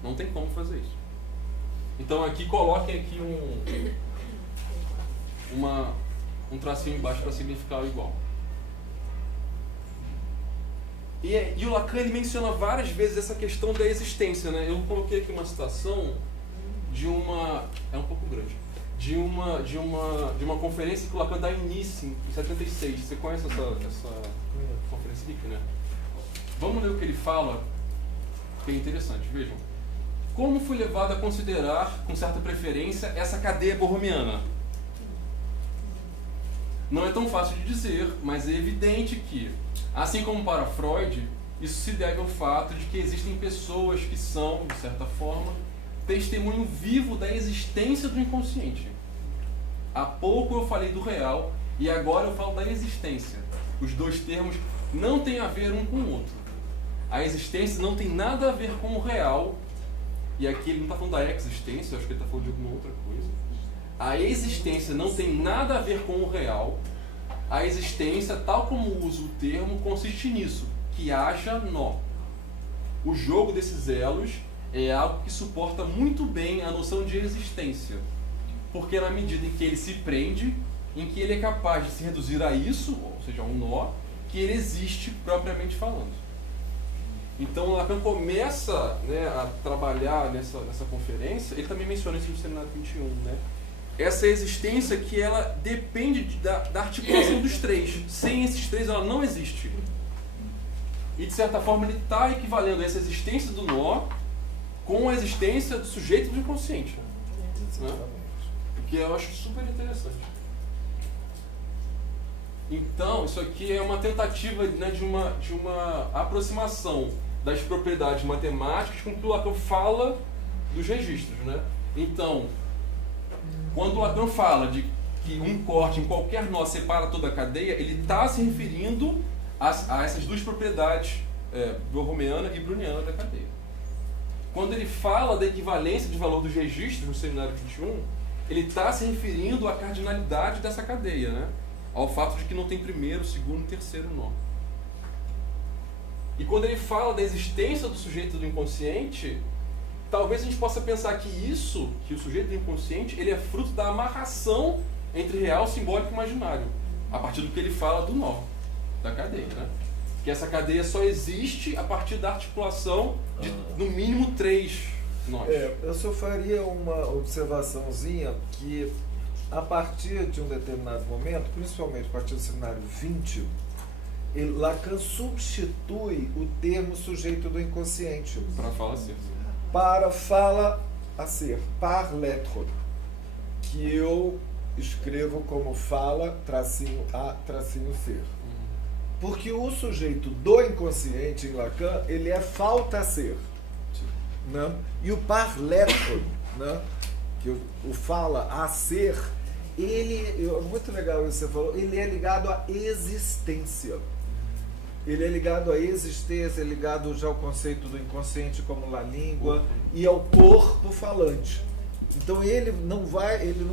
Não tem como fazer isso. Então aqui coloquem aqui um tracinho embaixo para significar o igual. E o Lacan ele menciona várias vezes essa questão da existência, né? Eu coloquei aqui uma citação de uma... é um pouco grande. De uma conferência que o Lacan dá em Nice, em 76. Você conhece essa conferência aqui, né? Vamos ler o que ele fala, que é interessante. Vejam. Como fui levado a considerar, com certa preferência, essa cadeia borromiana? Não é tão fácil de dizer, mas é evidente que, assim como para Freud, isso se deve ao fato de que existem pessoas que são, de certa forma, testemunho vivo da existência do inconsciente. Há pouco eu falei do real e agora eu falo da existência. Os 2 termos não têm a ver um com o outro. A existência não tem nada a ver com o real. E aqui ele não está falando da existência, acho que ele está falando de alguma outra coisa. A existência não tem nada a ver com o real. A existência, tal como uso o termo, consiste nisso, que haja nó. O jogo desses elos é algo que suporta muito bem a noção de existência. Porque na medida em que ele se prende, em que ele é capaz de se reduzir a isso, ou seja, a um nó, que ele existe propriamente falando. Então o Lacan começa, né, a trabalhar nessa conferência, ele também menciona isso no Seminário 21, né? Essa existência que ela depende da articulação dos 3. Sem esses 3 ela não existe. E de certa forma ele está equivalendo essa existência do nó com a existência do sujeito do inconsciente. Né? O que eu acho super interessante. Então, isso aqui é uma tentativa, né, de uma aproximação das propriedades matemáticas com que o Lacan fala dos registros. Né? Então, quando o Lacan fala de que um corte em qualquer nó separa toda a cadeia, ele está se referindo a essas duas propriedades borromeana e browniana da cadeia. Quando ele fala da equivalência de valor dos registros no seminário 21, ele está se referindo à cardinalidade dessa cadeia, né? Ao fato de que não tem primeiro, segundo e terceiro nó. E quando ele fala da existência do sujeito do inconsciente, talvez a gente possa pensar que que o sujeito do inconsciente, ele é fruto da amarração entre real, simbólico e imaginário, a partir do que ele fala do nó da cadeia, né? Que essa cadeia só existe a partir da articulação de, no mínimo, 3 nós. Eu só faria uma observaçãozinha que, a partir de um determinado momento, principalmente a partir do seminário 20, Lacan substitui o termo sujeito do inconsciente para fala a ser. Para fala a ser, par l'être, que eu escrevo como fala, tracinho a, tracinho ser. Porque o sujeito do inconsciente em Lacan, ele é falta a ser. Né? E o par l'être, né? Que o fala a ser, ele, muito legal isso que você falou, ele é ligado à existência. Ele é ligado à existência, é ligado já ao conceito do inconsciente como na língua e ao corpo falante. Então ele não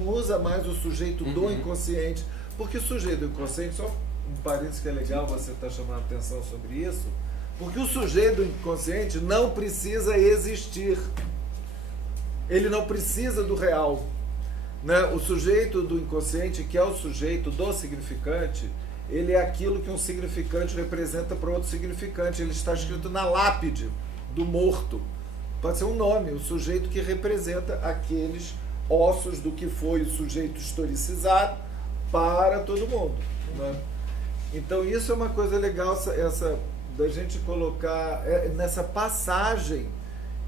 usa mais o sujeito do inconsciente, porque o sujeito do inconsciente, só um parênteses que é legal você estar chamando a atenção sobre isso, porque o sujeito do inconsciente não precisa existir. Ele não precisa do real. Né? O sujeito do inconsciente, que é o sujeito do significante, ele é aquilo que um significante representa para outro significante. Ele está escrito na lápide do morto. Pode ser um nome, o sujeito que representa aqueles ossos do que foi o sujeito historicizado para todo mundo. Né? Então isso é uma coisa legal, essa da gente colocar nessa passagem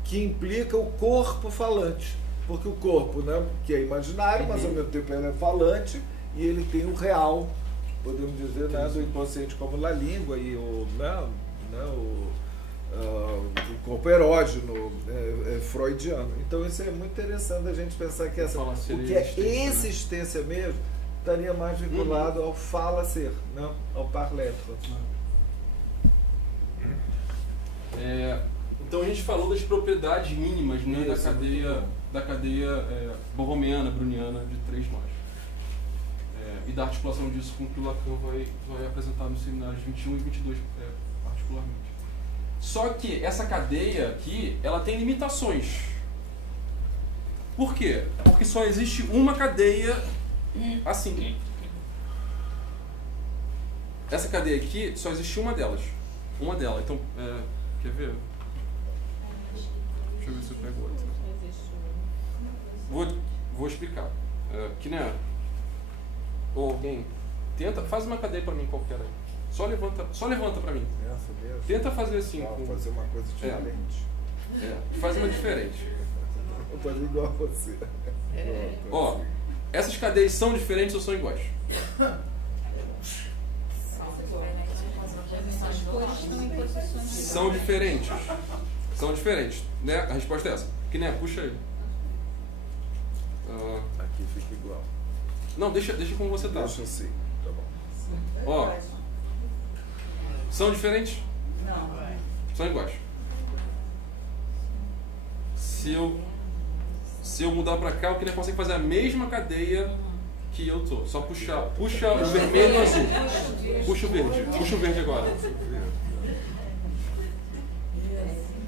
que implica o corpo falante. Porque o corpo, né, que é imaginário, mas ao mesmo tempo ele é falante e ele tem o real, podemos dizer, né, do inconsciente como na língua e o corpo erógeno freudiano. Então isso é muito interessante a gente pensar que o que é existência mesmo estaria mais vinculado ao fala-ser, não ao par-l'être. Então a gente falou das propriedades mínimas, né, da cadeia borromeana, browniana de 3 nós. E da articulação disso com o que o Lacan vai apresentar nos seminários 21 e 22 particularmente. Só que essa cadeia aqui, ela tem limitações. Por quê? Porque só existe uma cadeia assim. Essa cadeia aqui, só existe uma delas. Uma delas. Então, quer ver? Deixa eu ver se eu pego outra. Vou explicar. Que né? Ou alguém faz uma cadeia para mim qualquer aí. Só levanta para mim. Tenta fazer assim. Fazer uma coisa diferente. Faz uma diferente. Vou fazer igual a você. Ó, essas cadeias são diferentes ou são iguais? São diferentes. São diferentes, né? A resposta é essa. Que né? Puxa aí. Aqui fica igual. Não, deixa como você tá. Deixa assim, tá bom. Ó, são diferentes? Não. São iguais. Se eu mudar pra cá, o que ele consegue fazer a mesma cadeia que eu tô. Só puxa o vermelho e o azul. Puxa o verde. Puxa o verde agora.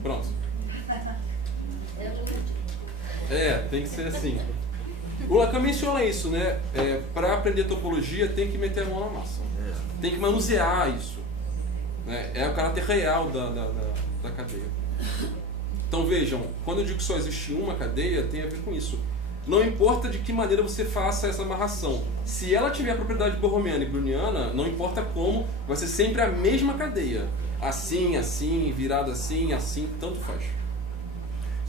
Pronto. Tem que ser assim. O Lacan menciona isso, né? Para aprender topologia tem que meter a mão na massa. Tem que manusear isso. Né? É o caráter real da cadeia. Então vejam, quando eu digo que só existe uma cadeia, tem a ver com isso. Não importa de que maneira você faça essa amarração. Se ela tiver a propriedade borromeana e browniana, não importa como, vai ser sempre a mesma cadeia. Assim, assim, virado assim, tanto faz.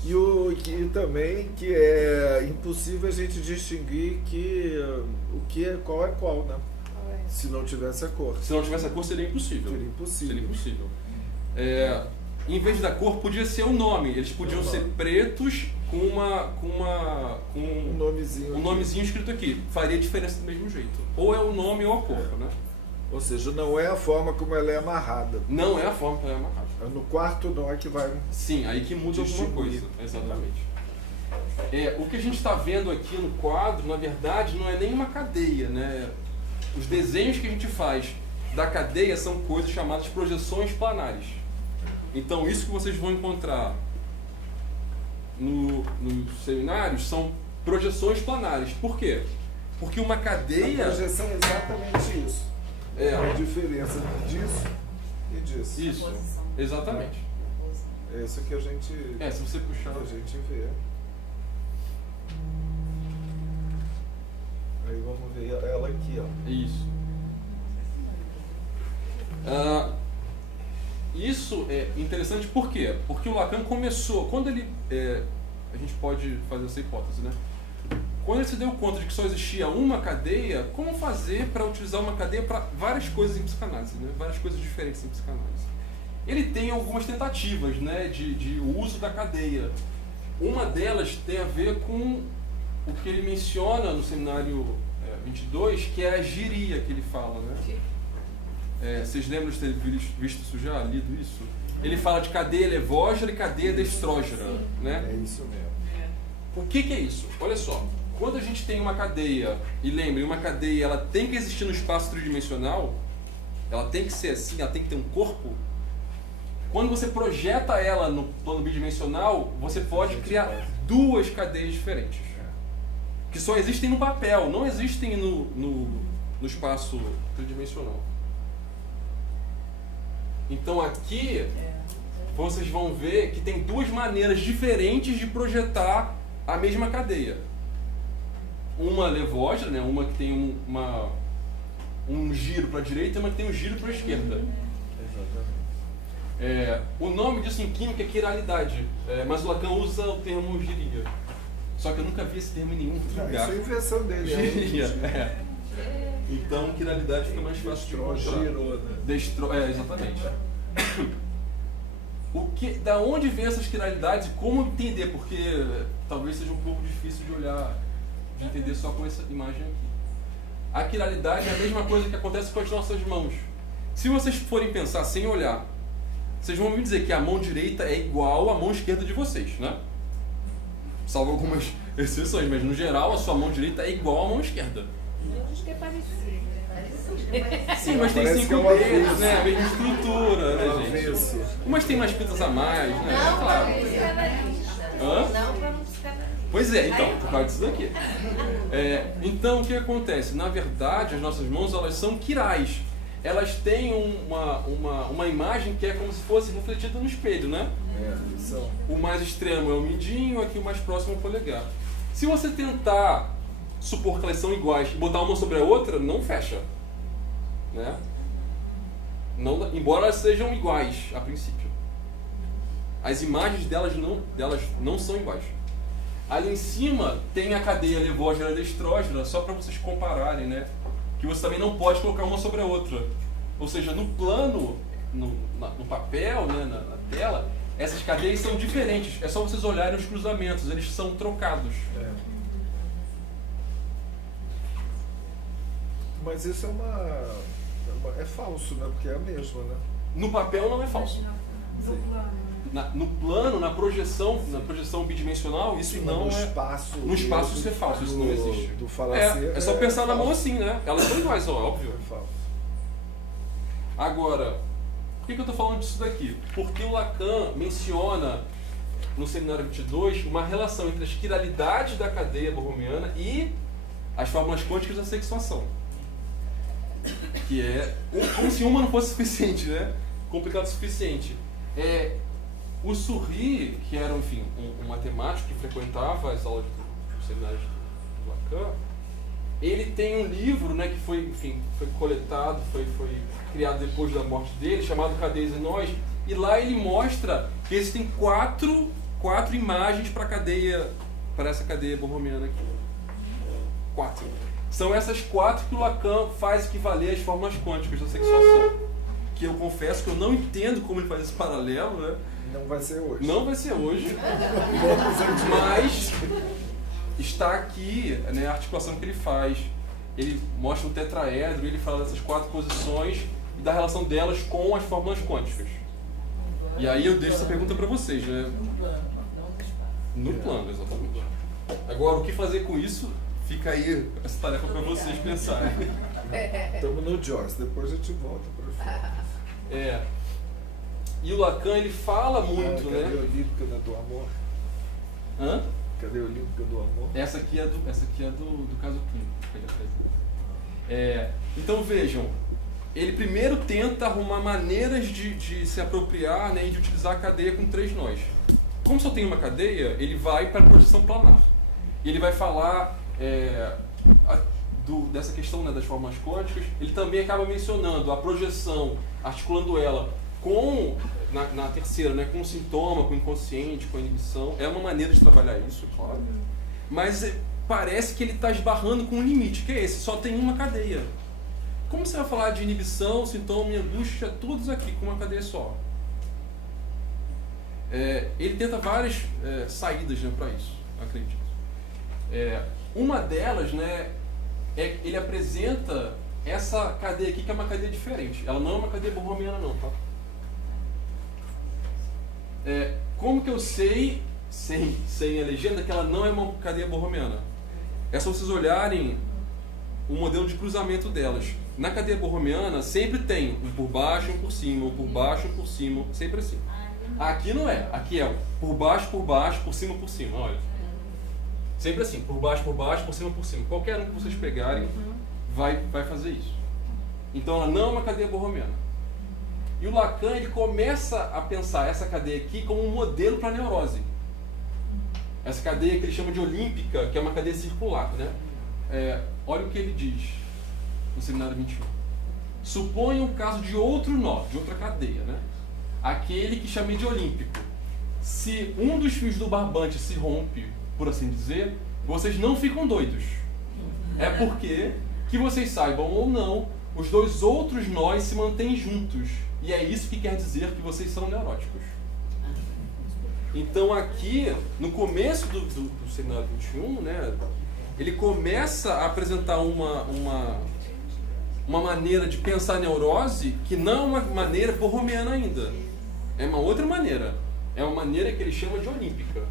E também que é impossível a gente distinguir qual é qual, né? Se não tivesse a cor. Se não tivesse a cor, seria impossível. Seria impossível. Em vez da cor, podia ser o nome. Eles podiam ser pretos com um nomezinho escrito aqui. Faria diferença do mesmo jeito. Ou é o nome ou a cor, né? Ou seja, não é a forma como ela é amarrada. Não é a forma como ela é amarrada. É no quarto nó que vai... Sim, aí que muda alguma coisa. Exatamente. O que a gente está vendo aqui no quadro, na verdade, não é nem uma cadeia, né? Os desenhos que a gente faz da cadeia são coisas chamadas projeções planares. Então, isso que vocês vão encontrar nos seminários são projeções planares. Por quê? Porque uma cadeia... A projeção é exatamente isso. A diferença disso e disso. Isso, exatamente. É isso que a gente... se você puxar... A gente vê. Aí vamos ver ela aqui, ó. Isso. Isso é interessante por quê? Porque o Lacan começou, quando ele... a gente pode fazer essa hipótese, né? Quando ele se deu conta de que só existia uma cadeia, como fazer para utilizar uma cadeia para várias coisas em psicanálise, né? Várias coisas diferentes em psicanálise. Ele tem algumas tentativas, né, de uso da cadeia. Uma delas tem a ver com o que ele menciona no seminário 22, que é a giria que ele fala, né? Vocês lembram de ter visto isso já, lido isso? Ele fala de cadeia levógera e cadeia destrógera, né? É isso mesmo. O que é isso? Olha só, quando a gente tem uma cadeia, e lembre, uma cadeia ela tem que existir no espaço tridimensional, ela tem que ser assim, ela tem que ter um corpo. Quando você projeta ela no plano bidimensional, você pode criar duas cadeias diferentes. Que só existem no papel, não existem no espaço tridimensional. Então aqui vocês vão ver que tem duas maneiras diferentes de projetar a mesma cadeia. Uma levógera, né? Uma que tem um giro para a direita e uma que tem um giro para a esquerda. O nome disso em química é quiralidade, mas o Lacan usa o termo giria. Só que eu nunca vi esse termo em nenhum outro lugar. Isso é a invenção dele. Giria, Então, quiralidade fica mais fácil de encontrar. Girou, né? Exatamente. Da onde vem essas quiralidades e como entender? Porque talvez seja um pouco difícil de olhar, de entender só com essa imagem aqui. A quiralidade é a mesma coisa que acontece com as nossas mãos. Se vocês forem pensar sem olhar, vocês vão me dizer que a mão direita é igual à mão esquerda de vocês, né? Salvo algumas exceções, mas no geral a sua mão direita é igual à mão esquerda. Acho que é parecido. Sim, mas tem 5 dedos, né? A mesma estrutura, né, gente? Umas tem umas pintas a mais, né? Não, claro. para não psicanalista. Não, para não psicanalista. Pois é, então, por causa disso daqui. Então, o que acontece? Na verdade, as nossas mãos, elas são quirais. Elas têm uma imagem que é como se fosse refletida no espelho, né? O mais extremo é o mindinho, aqui o mais próximo é o polegar. Se você tentar supor que elas são iguais e botar uma sobre a outra, não fecha. Né? Não, embora elas sejam iguais a princípio. As imagens delas não são iguais. Ali em cima tem a cadeia levógera e destrógera, só para vocês compararem, né? Que você também não pode colocar uma sobre a outra. Ou seja, no plano, no papel, né, na tela, essas cadeias são diferentes. É só vocês olharem os cruzamentos, eles são trocados. Mas isso é falso, né? Porque é a mesma, né? No papel não é falso. No plano, na projeção bidimensional, isso não é... No espaço isso é falso, isso não existe. É só pensar na mão assim, né? Elas são iguais, óbvio. É falso. Agora, por que eu estou falando disso daqui? Porque o Lacan menciona, no seminário 22, uma relação entre as quiralidades da cadeia borromiana e as fórmulas quânticas da sexuação. Que é como se uma não fosse suficiente, né? Complicado o suficiente. O Surri, que era, enfim, um matemático que frequentava as aulas do seminário do Lacan, ele tem um livro, né, que foi coletado, foi criado depois da morte dele, chamado Cadeias e Nós, e lá ele mostra que existem quatro imagens para essa cadeia borromiana aqui. 4. São essas 4 que o Lacan faz equivaler às fórmulas quânticas da sexuação. Que eu confesso que eu não entendo como ele faz esse paralelo, né? Não vai ser hoje. Não vai ser hoje, mas está aqui, né, a articulação que ele faz. Ele mostra um tetraedro, ele fala dessas 4 posições e da relação delas com as fórmulas quânticas. E aí eu deixo essa pergunta para vocês, né? No plano, exatamente. Agora, o que fazer com isso, fica aí essa tarefa para vocês pensarem. Estamos no Joyce, depois a gente volta para fora. E o Lacan, ele fala muito, cadê né? Cadê a Olímpica do Amor? Hã? Cadê a Olímpica do Amor? Essa aqui é do caso clínico. Então vejam, ele primeiro tenta arrumar maneiras de se apropriar, né, e de utilizar a cadeia com 3 nós. Como só tem uma cadeia, ele vai para a projeção planar. E ele vai falar dessa questão, né, das fórmulas quânticas. Ele também acaba mencionando a projeção, articulando ela com, na terceira, né, com o sintoma, com o inconsciente, com a inibição. É uma maneira de trabalhar isso, claro. Mas parece que ele está esbarrando com um limite, que é esse, só tem uma cadeia. Como você vai falar de inibição, sintoma e angústia, todos aqui com uma cadeia só? Ele tenta várias saídas, né, para isso, acredito. Uma delas, né, ele apresenta essa cadeia aqui, que é uma cadeia diferente. Ela não é uma cadeia borromiana não, tá? Como que eu sei, sem a legenda, que ela não é uma cadeia borromiana? É só vocês olharem o modelo de cruzamento delas. Na cadeia borromiana sempre tem um por baixo, um por cima, um por baixo, um por cima, sempre assim. Aqui não é, aqui é por baixo, por cima, olha. Sempre assim, por baixo, por cima, por cima. Qualquer um que vocês pegarem vai fazer isso. Então ela não é uma cadeia borromiana. E o Lacan, ele começa a pensar essa cadeia aqui como um modelo para a neurose. Essa cadeia que ele chama de olímpica, que é uma cadeia circular, né? Olha o que ele diz no seminário 21. Suponha um caso de outro nó, de outra cadeia, né? Aquele que chamei de olímpico. Se um dos fios do barbante se rompe, por assim dizer, vocês não ficam doidos. É porque, que vocês saibam ou não, os 2 outros nós se mantêm juntos. E é isso que quer dizer que vocês são neuróticos. Então aqui, no começo do seminário 21, né, ele começa a apresentar uma maneira de pensar a neurose que não é uma maneira borromiana ainda. É uma outra maneira. É uma maneira que ele chama de olímpica.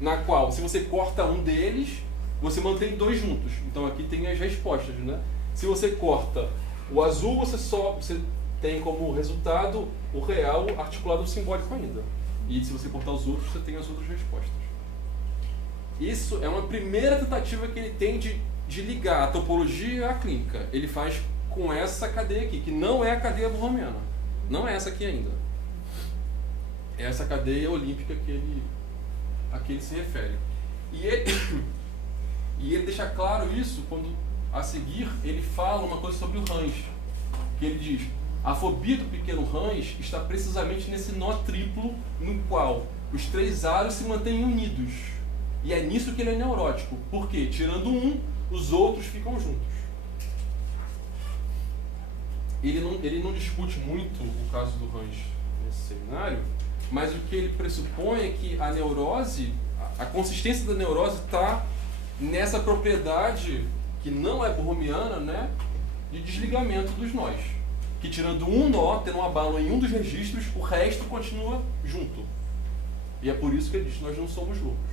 Na qual, se você corta um deles, você mantém 2 juntos. Então aqui tem as respostas, né? Se você corta o azul, você tem como resultado o real articulado ao simbólico ainda. E se você cortar os outros, você tem as outras respostas. Isso é uma primeira tentativa que ele tem de ligar a topologia à clínica. Ele faz com essa cadeia aqui, que não é a cadeia borromiana. Não é essa aqui ainda. É essa cadeia olímpica a que ele se refere. E ele deixa claro isso quando, a seguir, ele fala uma coisa sobre o Range. Que ele diz: a fobia do pequeno Range está precisamente nesse nó triplo no qual os 3 aros se mantêm unidos. E é nisso que ele é neurótico. Por quê? Tirando um, os outros ficam juntos. Ele não discute muito o caso do Range nesse seminário, mas o que ele pressupõe é que a neurose, a consistência da neurose está nessa propriedade, que não é borromiana, né, de desligamento dos nós. Que tirando um nó, tendo um abalo em um dos registros, o resto continua junto. E é por isso que ele diz: nós não somos loucos.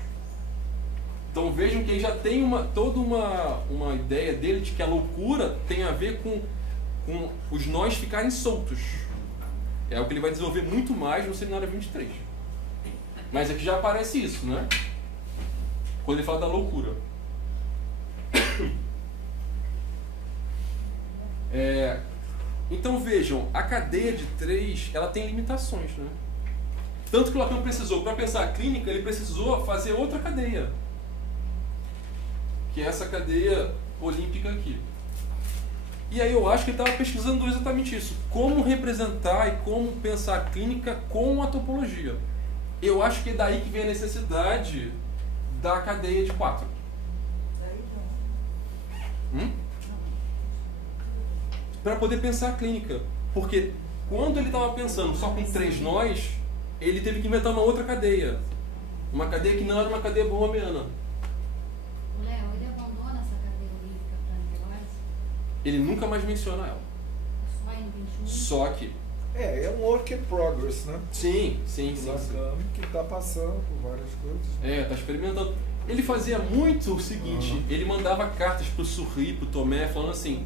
Então vejam que ele já tem toda uma ideia dele de que a loucura tem a ver com os nós ficarem soltos. É o que ele vai desenvolver muito mais no seminário 23. Mas aqui já aparece isso, né? Quando ele fala da loucura. Então vejam, a cadeia de 3, ela tem limitações, né? Tanto que o Lacan precisou, para pensar a clínica, ele precisou fazer outra cadeia. Que é essa cadeia olímpica aqui. E aí eu acho que ele estava pesquisando exatamente isso. Como representar e como pensar a clínica com a topologia. Eu acho que é daí que vem a necessidade da cadeia de 4. Para poder pensar a clínica. Porque quando ele estava pensando só com 3 nós, ele teve que inventar uma outra cadeia. Uma cadeia que não era uma cadeia borromeana. O Léo, ele abandona essa cadeia olímpica para negócio? Ele nunca mais menciona ela. Só em 21? Só que... É um work in progress, né? Sim. Lacan, que está passando por várias coisas. Está experimentando. Ele fazia muito o seguinte, ele mandava cartas para o Surri, para o Tomé, falando assim,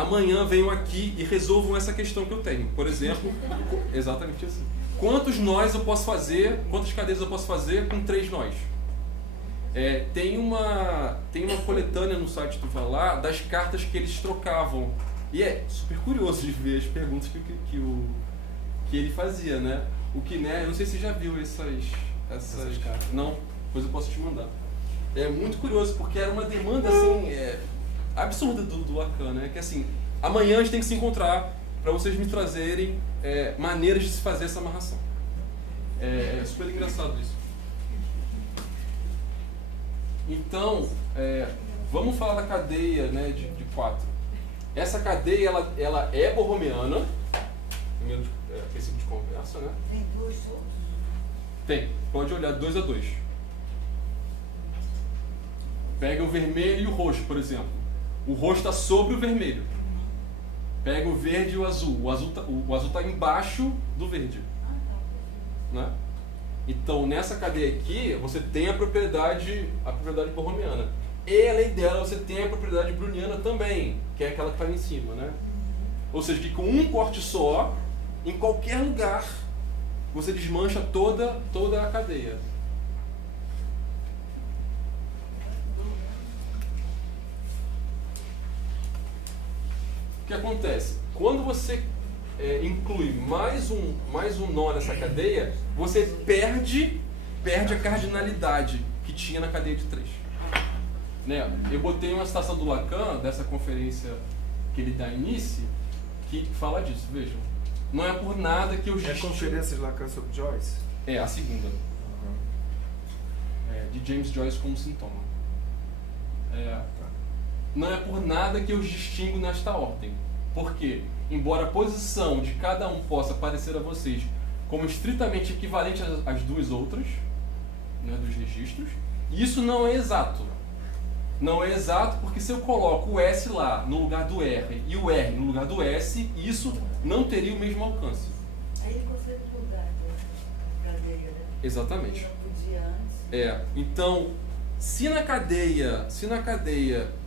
amanhã venham aqui e resolvam essa questão que eu tenho. Por exemplo, exatamente assim. Quantos nós eu posso fazer, quantas cadeias eu posso fazer com 3 nós? Tem uma coletânea no site do Valá das cartas que eles trocavam. E é super curioso de ver as perguntas que ele fazia, né? O que, né? Eu não sei se você já viu essas cartas. Não, depois eu posso te mandar. É muito curioso, porque era uma demanda assim, absurda do Lacan, né? Que assim, amanhã a gente tem que se encontrar para vocês me trazerem maneiras de se fazer essa amarração. É super engraçado isso. Então, vamos falar da cadeia, né, de 4. Essa cadeia, ela é borromeana. Primeiro princípio de conversa, né? Tem 2 todos? Tem. Pode olhar 2 a 2. Pega o vermelho e o roxo, por exemplo. O roxo está sobre o vermelho. Pega o verde e o azul. O azul tá embaixo do verde. Né? Então, nessa cadeia aqui, você tem a propriedade borromeana. E, além dela, você tem a propriedade browniana também, que é aquela que está ali em cima. Né? Ou seja, que com um corte só, em qualquer lugar, você desmancha toda a cadeia. O que acontece? Quando você inclui mais um nó nessa cadeia, você perde a cardinalidade que tinha na cadeia de 3. Né? Eu botei uma citação do Lacan, dessa conferência que ele dá início, que fala disso, vejam. Não é por nada que os... É a conferência de Lacan sobre Joyce? É, a segunda. De James Joyce como sintoma. Não é por nada que eu os distingo nesta ordem. Porque, embora a posição de cada um possa parecer a vocês como estritamente equivalente às duas outras, né, dos registros, isso não é exato. Não é exato porque se eu coloco o S lá no lugar do R e o R no lugar do S, isso não teria o mesmo alcance. Aí ele consegue mudar a cadeia, né? Exatamente. Ele não podia antes. Então, se na cadeia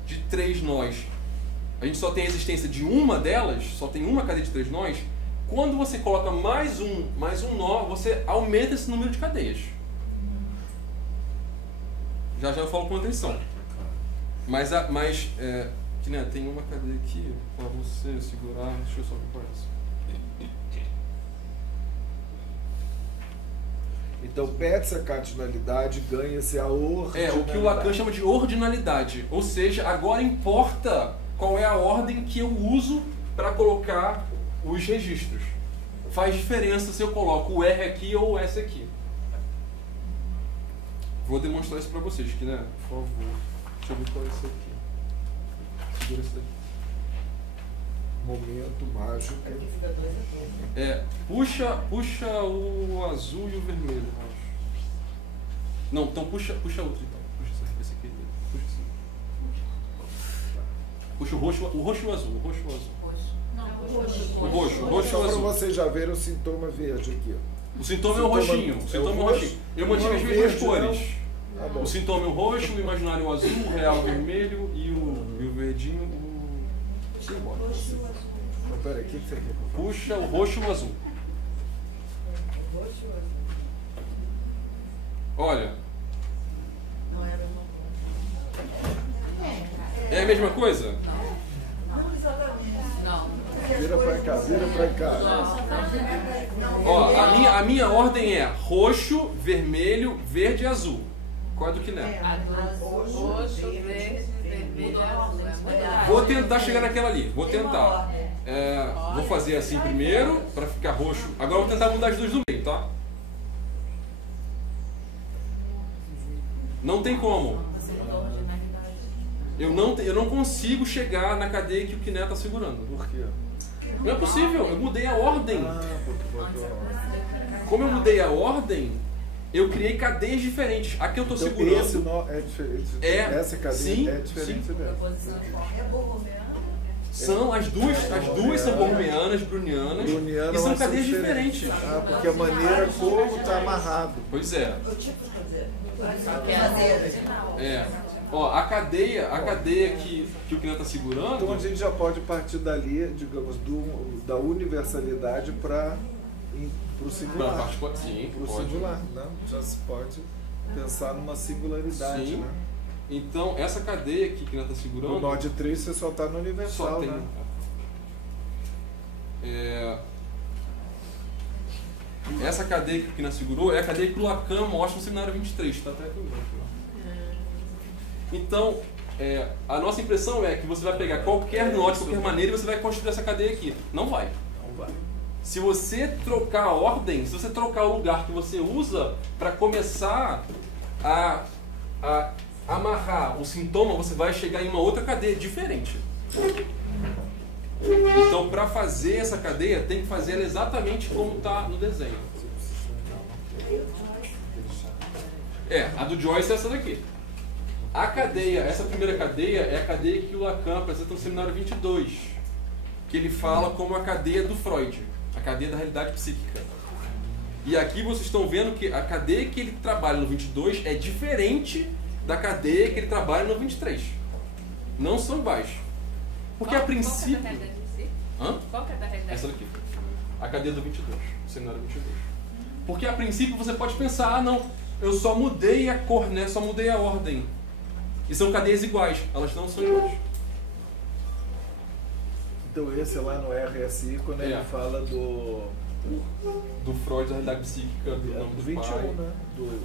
de 3 nós, a gente só tem a existência de uma delas, só tem uma cadeia de 3 nós, quando você coloca mais um nó, você aumenta esse número de cadeias. Já eu falo com atenção. Mas que, né, tem uma cadeia aqui para você segurar. Deixa eu só ver qual é essa. Então perde essa cardinalidade, ganha-se a ordinalidade. O que o Lacan chama de ordinalidade. Ou seja, agora importa qual é a ordem que eu uso para colocar os registros. Faz diferença se eu coloco o R aqui ou o S aqui. Vou demonstrar isso para vocês, que, né, por favor. Deixa eu ver qual é esse aqui. Segura esse daqui. Momento mágico. Aqui fica 2 a 2. Puxa o azul e o vermelho, eu acho. Não, então puxa outro então. Puxa esse aqui. Puxa esse. Puxa o roxo e o azul. O roxo e o azul. O roxo e o Só para azul. vocês já verem o sintoma verde aqui. O sintoma é o roxinho. O sintoma é o roxinho. Eu mantive as mesmas cores. Tá, o sintoma é o roxo, o imaginário é o azul, o real é o vermelho e o verdinho o simbólico. Então, peraí, o que você quer? Puxa o roxo e o azul. Olha. Não é a mesma coisa. É a mesma coisa? Não exatamente. Não. Vira pra cá, vira pra cá. Ó, a minha ordem é roxo, vermelho, verde e azul. Qual é do que não? Roxo, verde, vermelho e azul. Vou tentar chegar naquela ali. Vou tentar. Vou fazer assim primeiro, para ficar roxo. Agora vou tentar mudar as duas do meio, tá? Não tem como. Eu não consigo chegar na cadeia que o Kiné está segurando. Por quê? Não é possível, eu mudei a ordem. Porque Como eu mudei a ordem, eu criei cadeias diferentes. Aqui eu estou então, segurando. esse nó é diferente. Sim, Essa cadeia é diferente sim. dessa. É borromeana? São as duas são borromeanas, brunianas, e são cadeias diferentes. Ah, porque a maneira como está amarrado. Pois é. O tipo, quer dizer, É. Ó, a cadeia que o cliente está segurando. Então a gente já pode partir dali, digamos, da universalidade para o singular. Sim, Para o pode. singular, né? Já se pode pensar numa singularidade, Sim. né? Então, essa cadeia aqui que o cliente está segurando. No nó de 3 você só está no universal, Só tem. né? Essa cadeia que o Kina segurou é a cadeia que o Lacan mostra no seminário 23, tá até aqui embaixo. Então, a nossa impressão é que você vai pegar qualquer nó de qualquer maneira e você vai construir essa cadeia aqui. Não vai. Não vai. Se você trocar a ordem, se você trocar o lugar que você usa para começar a amarrar o sintoma, você vai chegar em uma outra cadeia diferente. Então, para fazer essa cadeia, tem que fazer ela exatamente como está no desenho. A do Joyce é essa daqui. A cadeia, essa primeira cadeia é a cadeia que o Lacan apresenta no seminário 22, que ele fala como a cadeia do Freud, a cadeia da realidade psíquica. E aqui vocês estão vendo que a cadeia que ele trabalha no 22 é diferente da cadeia que ele trabalha no 23. Não são iguais. Porque a princípio... Qual que é a realidade em si? Hã? Qual que é a realidade? Essa daqui. A cadeia do 22. O seminário 22. Porque a princípio você pode pensar, não, eu só mudei a cor, né? Só mudei a ordem. E são cadeias iguais. Elas não são iguais. Então esse é lá no RSI, quando ele fala do Freud, da realidade psíquica, do nome do 21, pai. né?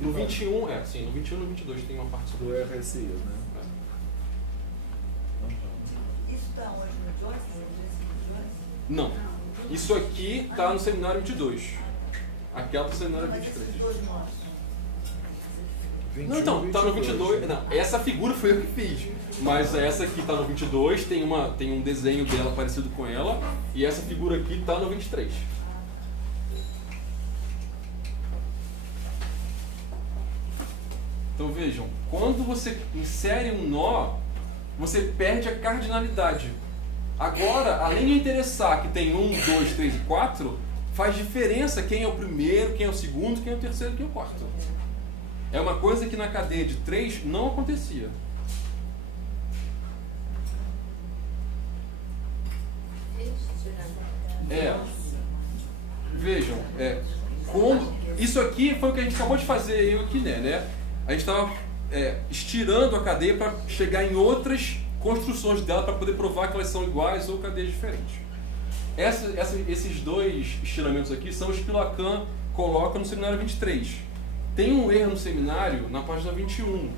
No 21, sim. No 21 e no 22 tem uma parte sobre do RSI, né? isso está onde no Joyce? No Joyce? Não. Isso aqui está no seminário 22. Aquela do seminário Mas 23. esses dois nós. 21, Não, então, está no 22. 22. Não, essa figura foi eu que fiz. Mas essa aqui está no 22, tem um desenho dela parecido com ela. E essa figura aqui está no 23. Então vejam, quando você insere um nó, você perde a cardinalidade. Agora, além de interessar que tem 1, 2, 3 e 4, faz diferença quem é o primeiro, quem é o segundo, quem é o terceiro e quem é o quarto. É uma coisa que na cadeia de 3 não acontecia. Vejam, isso aqui foi o que a gente acabou de fazer, eu aqui, né? A gente estava estirando a cadeia para chegar em outras construções dela para poder provar que elas são iguais ou cadeias diferentes. Esses dois estiramentos aqui são os que Lacan coloca no seminário 23. Tem um erro no seminário na página 21.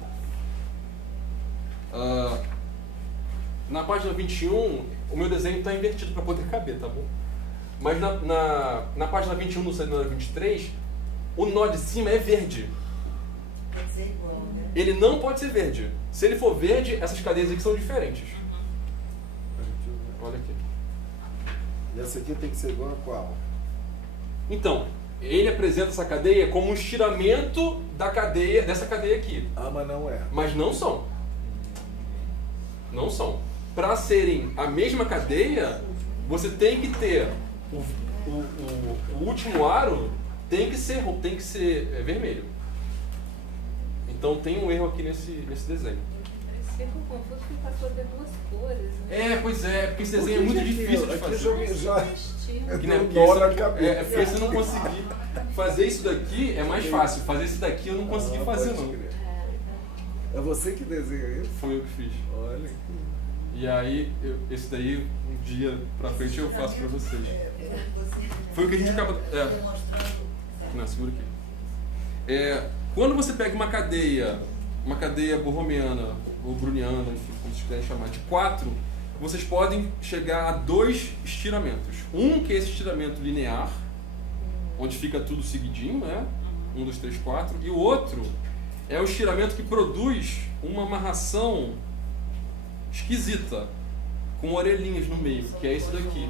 Na página 21, o meu desenho está invertido para poder caber, tá bom? Mas na página 21 do seminário 23, o nó de cima é verde. Quer dizer igual, né? Ele não pode ser verde. Se ele for verde, essas cadeias aqui são diferentes. Olha aqui. E essa aqui tem que ser igual a qual? Então, ele apresenta essa cadeia como um estiramento dessa cadeia aqui. Ah, mas não é. Mas não são. Não são. Para serem a mesma cadeia, você tem que ter o último aro tem que ser vermelho. Então tem um erro aqui nesse desenho. Ficou confuso que passou a ter duas cores, né? Pois é, porque esse desenho é muito difícil de fazer. Que né? não Porque nó na cabeça. porque se eu não conseguir fazer isso daqui, é mais fácil. Fazer isso daqui eu não consegui fazer, não. É você que desenha isso? Foi eu que fiz. Olha. E aí, esse daí, um dia pra frente eu faço pra vocês. Foi o que a gente acaba... Não, segura aqui. Quando você pega uma cadeia borromeana, ou bruniana, enfim, como vocês querem chamar, de 4, vocês podem chegar a 2 estiramentos. Um que é esse estiramento linear, onde fica tudo seguidinho, né? 1, 2, 3, 4. E o outro é o estiramento que produz uma amarração esquisita, com orelhinhas no meio, que é esse daqui.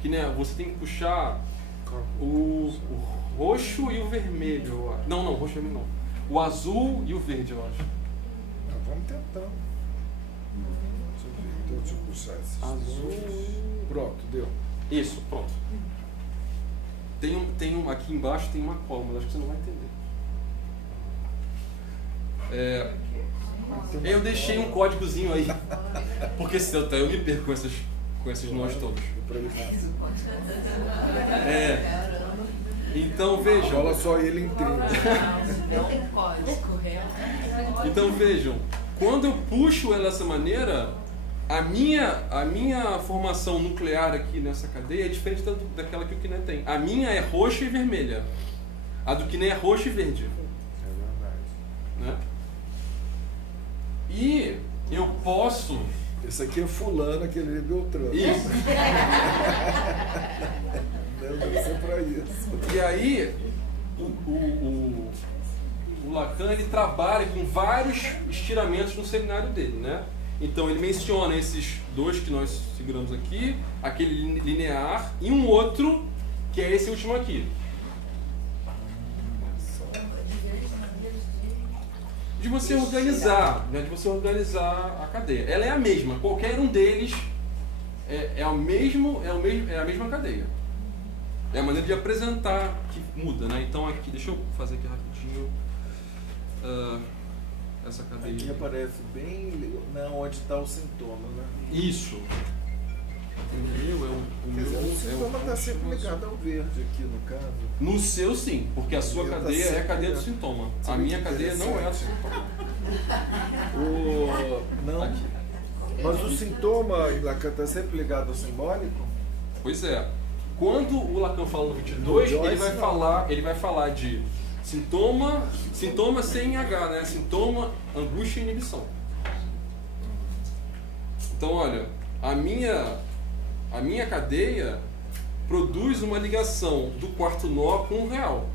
que né, você tem que puxar o roxo e o vermelho, eu acho. Não, roxo e vermelho não. O azul e o verde, eu acho. Vamos tentar. Deixa eu puxar esses azul. Pronto, deu. Isso, pronto. Aqui embaixo tem uma cola, mas acho que você não vai entender. Eu deixei um códigozinho aí, porque senão eu me perco com esses nós todos. Então vejam. Fala só ele entende. Então vejam, quando eu puxo ela dessa maneira, a minha formação nuclear aqui nessa cadeia é diferente daquela que o Kiné tem. A minha é roxa e vermelha. A do Kiné é roxa e verde. É verdade. Né? E eu posso... Esse aqui é fulano, aquele é Beltrano. Isso. Não, deve ser pra isso. E aí, o Lacan, ele trabalha com vários estiramentos no seminário dele, né? Então ele menciona esses dois que nós seguramos aqui, aquele linear, e um outro, que é esse último aqui. De você organizar, né? De você organizar a cadeia. Ela é a mesma, qualquer um deles é a mesma cadeia. É a maneira de apresentar que muda, né? Então aqui, deixa eu fazer aqui rapidinho essa cadeia. Aqui aparece bem onde está o sintoma, né? Isso. O sintoma está sempre ligado ao verde aqui, no caso. No seu, sim, porque a sua cadeia é a cadeia do sintoma. A minha cadeia não é a do sintoma. Não. Aqui. Mas o sintoma em Lacan está sempre ligado ao simbólico? Pois é. Quando o Lacan fala no 22, ele vai falar de sintoma sem H, né? Sintoma, angústia e inibição. Então, olha, a minha cadeia produz uma ligação do quarto nó com o real.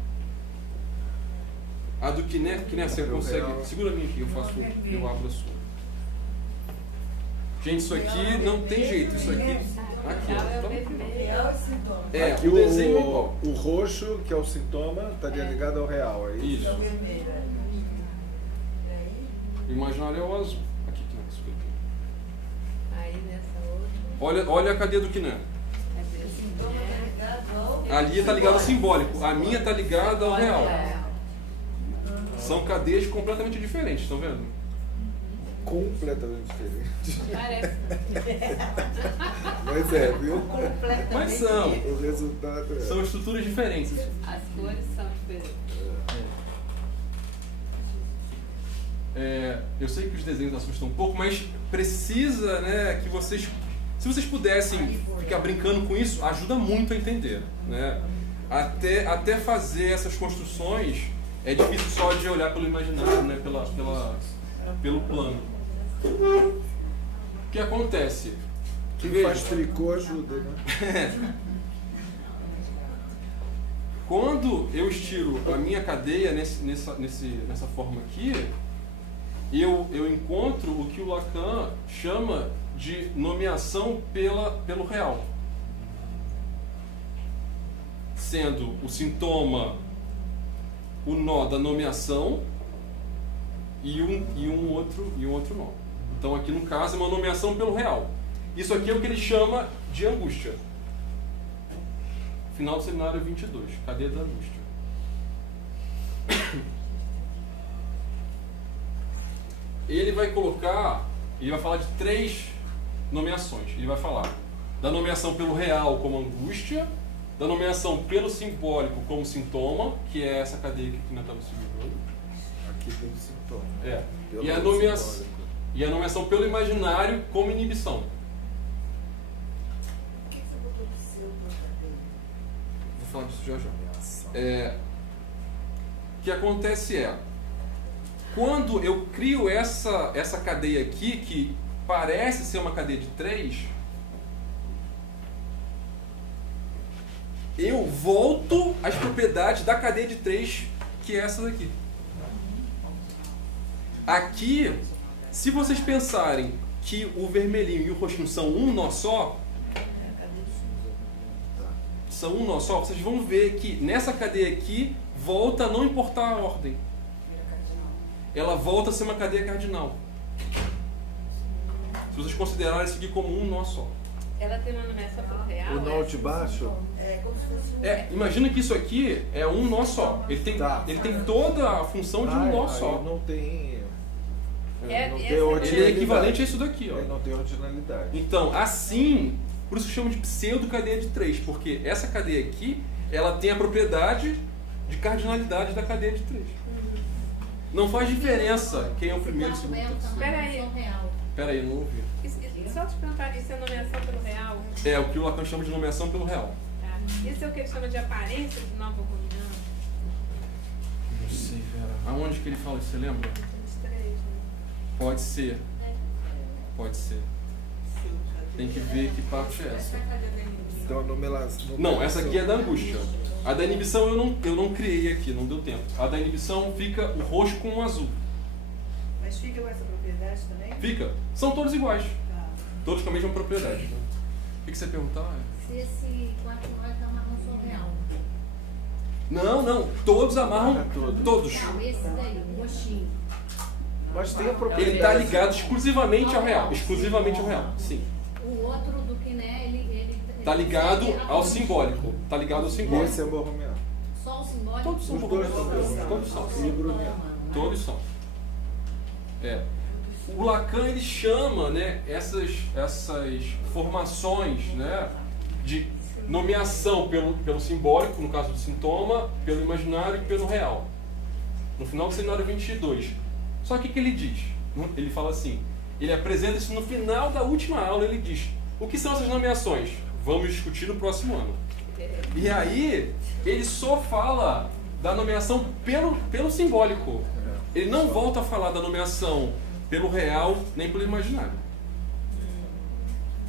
A do Kiné você consegue... Segura a minha aqui, eu abro a sua. Gente, isso aqui não tem jeito, isso aqui... Aqui, ó. O desenho é igual. O roxo, que é o sintoma, estaria ligado ao real, é isso? Isso. O imaginário é o azul. Aqui, Aí nessa outra. Olha a cadeia do Kiné. Ali está ligado ao simbólico. A minha está ligada ao real. São cadeias completamente diferentes, estão vendo? Completamente diferente. Parece. Mas viu? Mas são. O resultado São estruturas diferentes. As cores são diferentes. Eu sei que os desenhos assustam um pouco, mas precisa, né, que vocês... Se vocês pudessem ficar brincando com isso, ajuda muito a entender, né? Até fazer essas construções é difícil só de olhar pelo imaginário, né? Pelo plano. O que acontece? Quem faz tricô ajuda, né? Quando eu estiro a minha cadeia nessa forma aqui, eu encontro o que o Lacan chama de nomeação pelo real. Sendo o sintoma o nó da nomeação e um outro nó. Então aqui no caso é uma nomeação pelo real. Isso aqui é o que ele chama de angústia. Final do seminário 22, cadeia da angústia. Ele vai falar de 3 nomeações. Ele vai falar da nomeação pelo real como angústia, da nomeação pelo simbólico como sintoma, que é essa cadeia que aqui nós estamos segurando. Aqui tem o sintoma. E a nomeação pelo imaginário como inibição. Por que você botou do seu pra cadeia? Vou falar disso já já. O que acontece quando eu crio essa cadeia aqui, que parece ser uma cadeia de 3, eu volto às propriedades da cadeia de 3, que é essa daqui. Aqui, se vocês pensarem que o vermelhinho e o roxinho são um nó só, são um nó só, vocês vão ver que nessa cadeia aqui volta a não importar a ordem. Ela volta a ser uma cadeia cardinal. Se vocês considerarem isso aqui como um nó só. Ela tem uma nomeação pelo real? O nó de baixo? É como se fosse um... Imagina que isso aqui é um nó só. Ele tem toda a função de um nó só. Não tem... Ele é equivalente a isso daqui, ó. Ele não tem ordinalidade. Então, assim, por isso chama de pseudo-cadeia de 3, porque essa cadeia aqui, ela tem a propriedade de cardinalidade da cadeia de 3. Não faz diferença quem é o primeiro e o segundo. Espera aí. Espera aí, não ouvi. Só te perguntar, isso é nomeação pelo real? É o que o Lacan chama de nomeação pelo real. Tá. Isso é o que ele chama de aparência de nova bourrumiana? Não sei, Vera. Aonde que ele fala isso, você lembra? Pode ser. Pode ser. Tem que ver que parte é essa. Então a nomeação... Não, essa aqui é da angústia. A da inibição eu não criei aqui, não deu tempo. A da inibição fica o roxo com o azul. Mas fica com essa propriedade também? Fica. São todos iguais. Todos com a mesma propriedade. Né? O que você ia perguntar? Se esse 4 nós amarram só real. Não. Todos amarram todos. Não, esse daí, o roxinho. Mas tem a propriedade. Ele está ligado exclusivamente ao real. Exclusivamente ao real, sim. O outro do que, né, ele Está ligado ao simbólico. Está ligado ao E simbólico. esse é borromeano. Só o simbólico? Todos são Os dois borromeanos. Todos são. E bruniano. Todos são. O Lacan ele chama, né, essas formações, né, de nomeação pelo simbólico, no caso do sintoma, pelo imaginário e pelo real. No final do seminário 22. Só que o que ele diz? Ele fala assim, ele apresenta isso no final da última aula, ele diz, o que são essas nomeações? Vamos discutir no próximo ano. E aí, ele só fala da nomeação pelo simbólico. Ele não volta a falar da nomeação pelo real, nem pelo imaginário.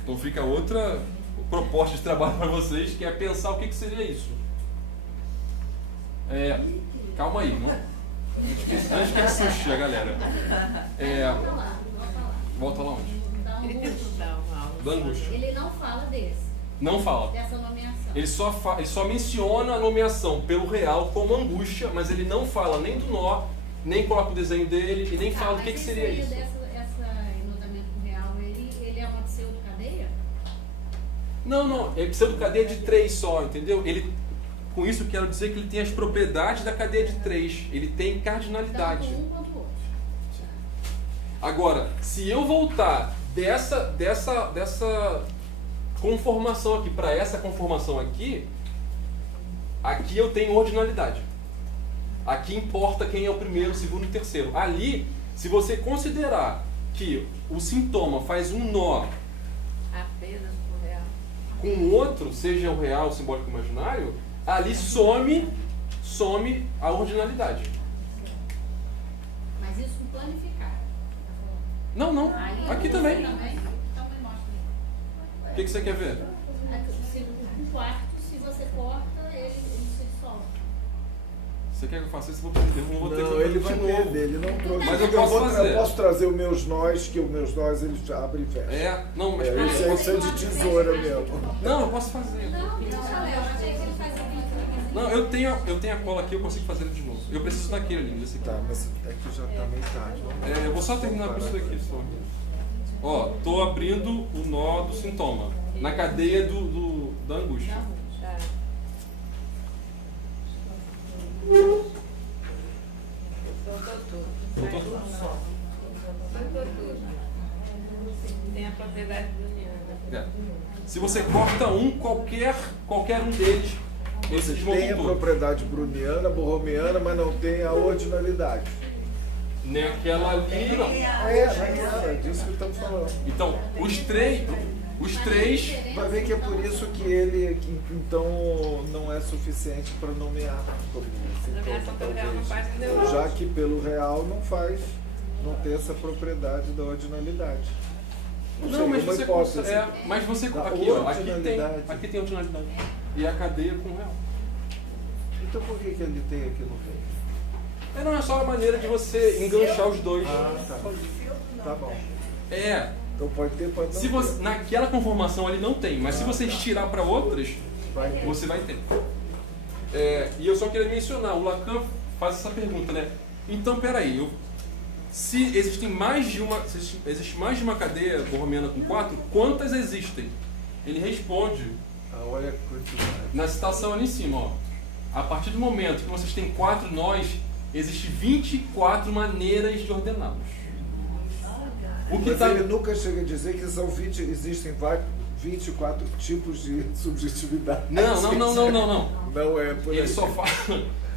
Então fica outra proposta de trabalho para vocês, que é pensar o que seria isso. Calma aí, não? Antes que assuste a galera. Volta lá onde? Ele tentou dar uma aula. Da angústia. Ele não fala desse, Não fala. dessa nomeação. Ele só menciona a nomeação pelo real como angústia, mas ele não fala nem do nó, nem coloca o desenho dele e nem fala o que seria isso. Essa enodamento real, ele é uma pseudo-cadeia? Não, é pseudo-cadeia de 3 só, entendeu? Com isso eu quero dizer que ele tem as propriedades da cadeia de 3. Ele tem cardinalidade. Tanto um quanto o outro. Agora, se eu voltar dessa conformação aqui para essa conformação aqui eu tenho ordinalidade. Aqui importa quem é o primeiro, o segundo e o terceiro. Ali, se você considerar que o sintoma faz um nó Apenas o real. com o outro, seja o real, o simbólico ou o imaginário, ali some a ordinalidade. Mas isso com planificar. Tá falando? Não. Aí, Aqui você também. Então me mostra aí. O que você quer ver? O quarto, se você corta, ele se dissolve. Você quer que eu faça isso? Eu não vou ter Não, que ele vai de novo. perder, ele não trouxe. Mas eu posso fazer. Eu posso trazer os meus nós, que os meus nós eles abrem e fecham. Não, mas Isso é de tesoura mesmo. Não, eu posso fazer. Não, eu achei que ele fazia isso. Não, eu tenho a cola aqui, eu consigo fazer ele de novo. Eu preciso daquele ali, desse aqui. Tá, mas aqui já tá meio tarde. Eu vou só terminar com isso daqui só. Ó, tô abrindo o nó do sintoma na cadeia da angústia. Tá. Soltou tudo. Soltou tudo. Tem a propriedade bruniana. Se você corta qualquer um deles, esse Tem a desmontou tudo. propriedade bruniana, borromeana, mas não tem a ordinalidade. Nem aquela ali, não. É disso que estamos falando. Então, os três. Vai ver que é por isso que ele então não é suficiente para nomear como Nomeação pelo real não faz sintoma, já que pelo real não tem essa propriedade da ordinalidade. Não, mas você consegue. Mas você Da aqui, ó, ordinalidade. aqui tem ordinalidade. E a cadeia com o real. Então por que ele tem aqui no meio? Não é só a maneira de você enganchar os dois. Tá bom. É. Então pode ter, pode não Se você, naquela conformação ali não tem, mas se você estirar para outras, Você vai ter. E eu só queria mencionar, o Lacan faz essa pergunta, né? Então, peraí, se existe mais de uma cadeia borromiana com 4, quantas existem? Ele responde na citação ali em cima, ó. A partir do momento que vocês têm 4 nós, existem 24 maneiras de ordená-los. Mas ele nunca chega a dizer que existem 24 tipos de subjetividade. Não. Não é por aí. Ele só fala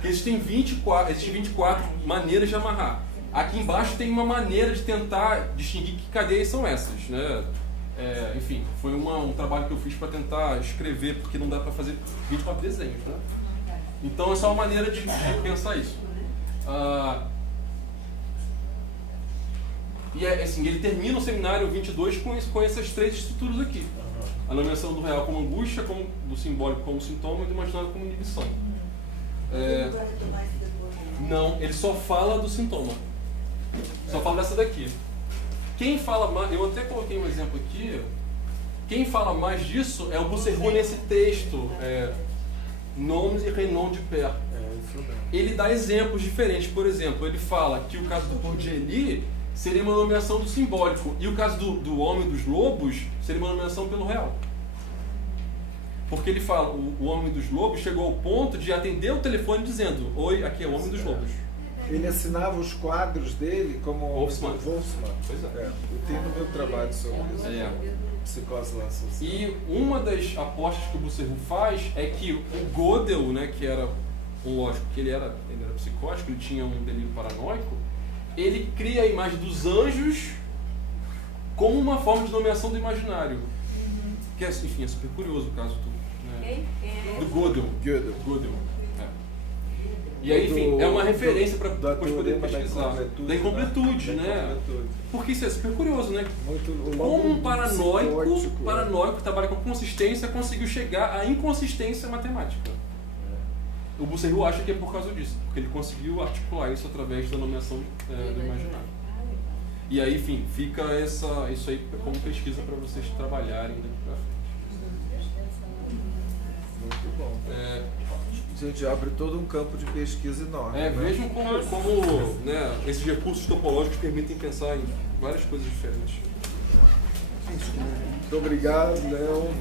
que existem 24 maneiras de amarrar. Aqui embaixo tem uma maneira de tentar distinguir que cadeias são essas, né? Enfim, foi um trabalho que eu fiz para tentar escrever, porque não dá para fazer 24 desenhos, né? Então é só uma maneira de pensar isso. E assim, ele termina o seminário 22 com essas 3 estruturas aqui. A nomeação do real como angústia, do simbólico como sintoma e do imaginário como inibição. Não, ele só fala do sintoma. Só fala dessa daqui. Quem fala mais, eu até coloquei um exemplo aqui, quem fala mais disso é o Bousserroux nesse texto, Noms e Renom de Père. Ele dá exemplos diferentes. Por exemplo, ele fala que o caso do Bourdieu seria uma nomeação do simbólico, e o caso do Homem dos Lobos seria uma nomeação pelo real. Porque ele fala, o Homem dos Lobos chegou ao ponto de atender o telefone dizendo: oi, aqui é o Homem dos Lobos. Ele assinava os quadros dele como Wolfsmann. Pois é. Eu tenho no meu trabalho sobre isso. Psicose lá social. E uma das apostas que o Bousserroux faz é que o Gödel, né, que era um lógico, que ele era psicótico, ele tinha um delírio paranoico, ele cria a imagem dos anjos como uma forma de nomeação do imaginário. Que é, enfim, é super curioso o caso do Gödel. E aí, enfim, é uma referência para depois poder pesquisar. Da incompletude, né? Porque isso é super curioso, né? Como um paranoico que trabalha com consistência conseguiu chegar à inconsistência matemática. O Bousserroux acha que é por causa disso, porque ele conseguiu articular isso através da nomeação do imaginário. E aí, enfim, fica isso aí como pesquisa para vocês trabalharem daqui para frente. Muito bom. A gente abre todo um campo de pesquisa enorme. Vejam como né, esses recursos topológicos permitem pensar em várias coisas diferentes. Muito obrigado, Léo.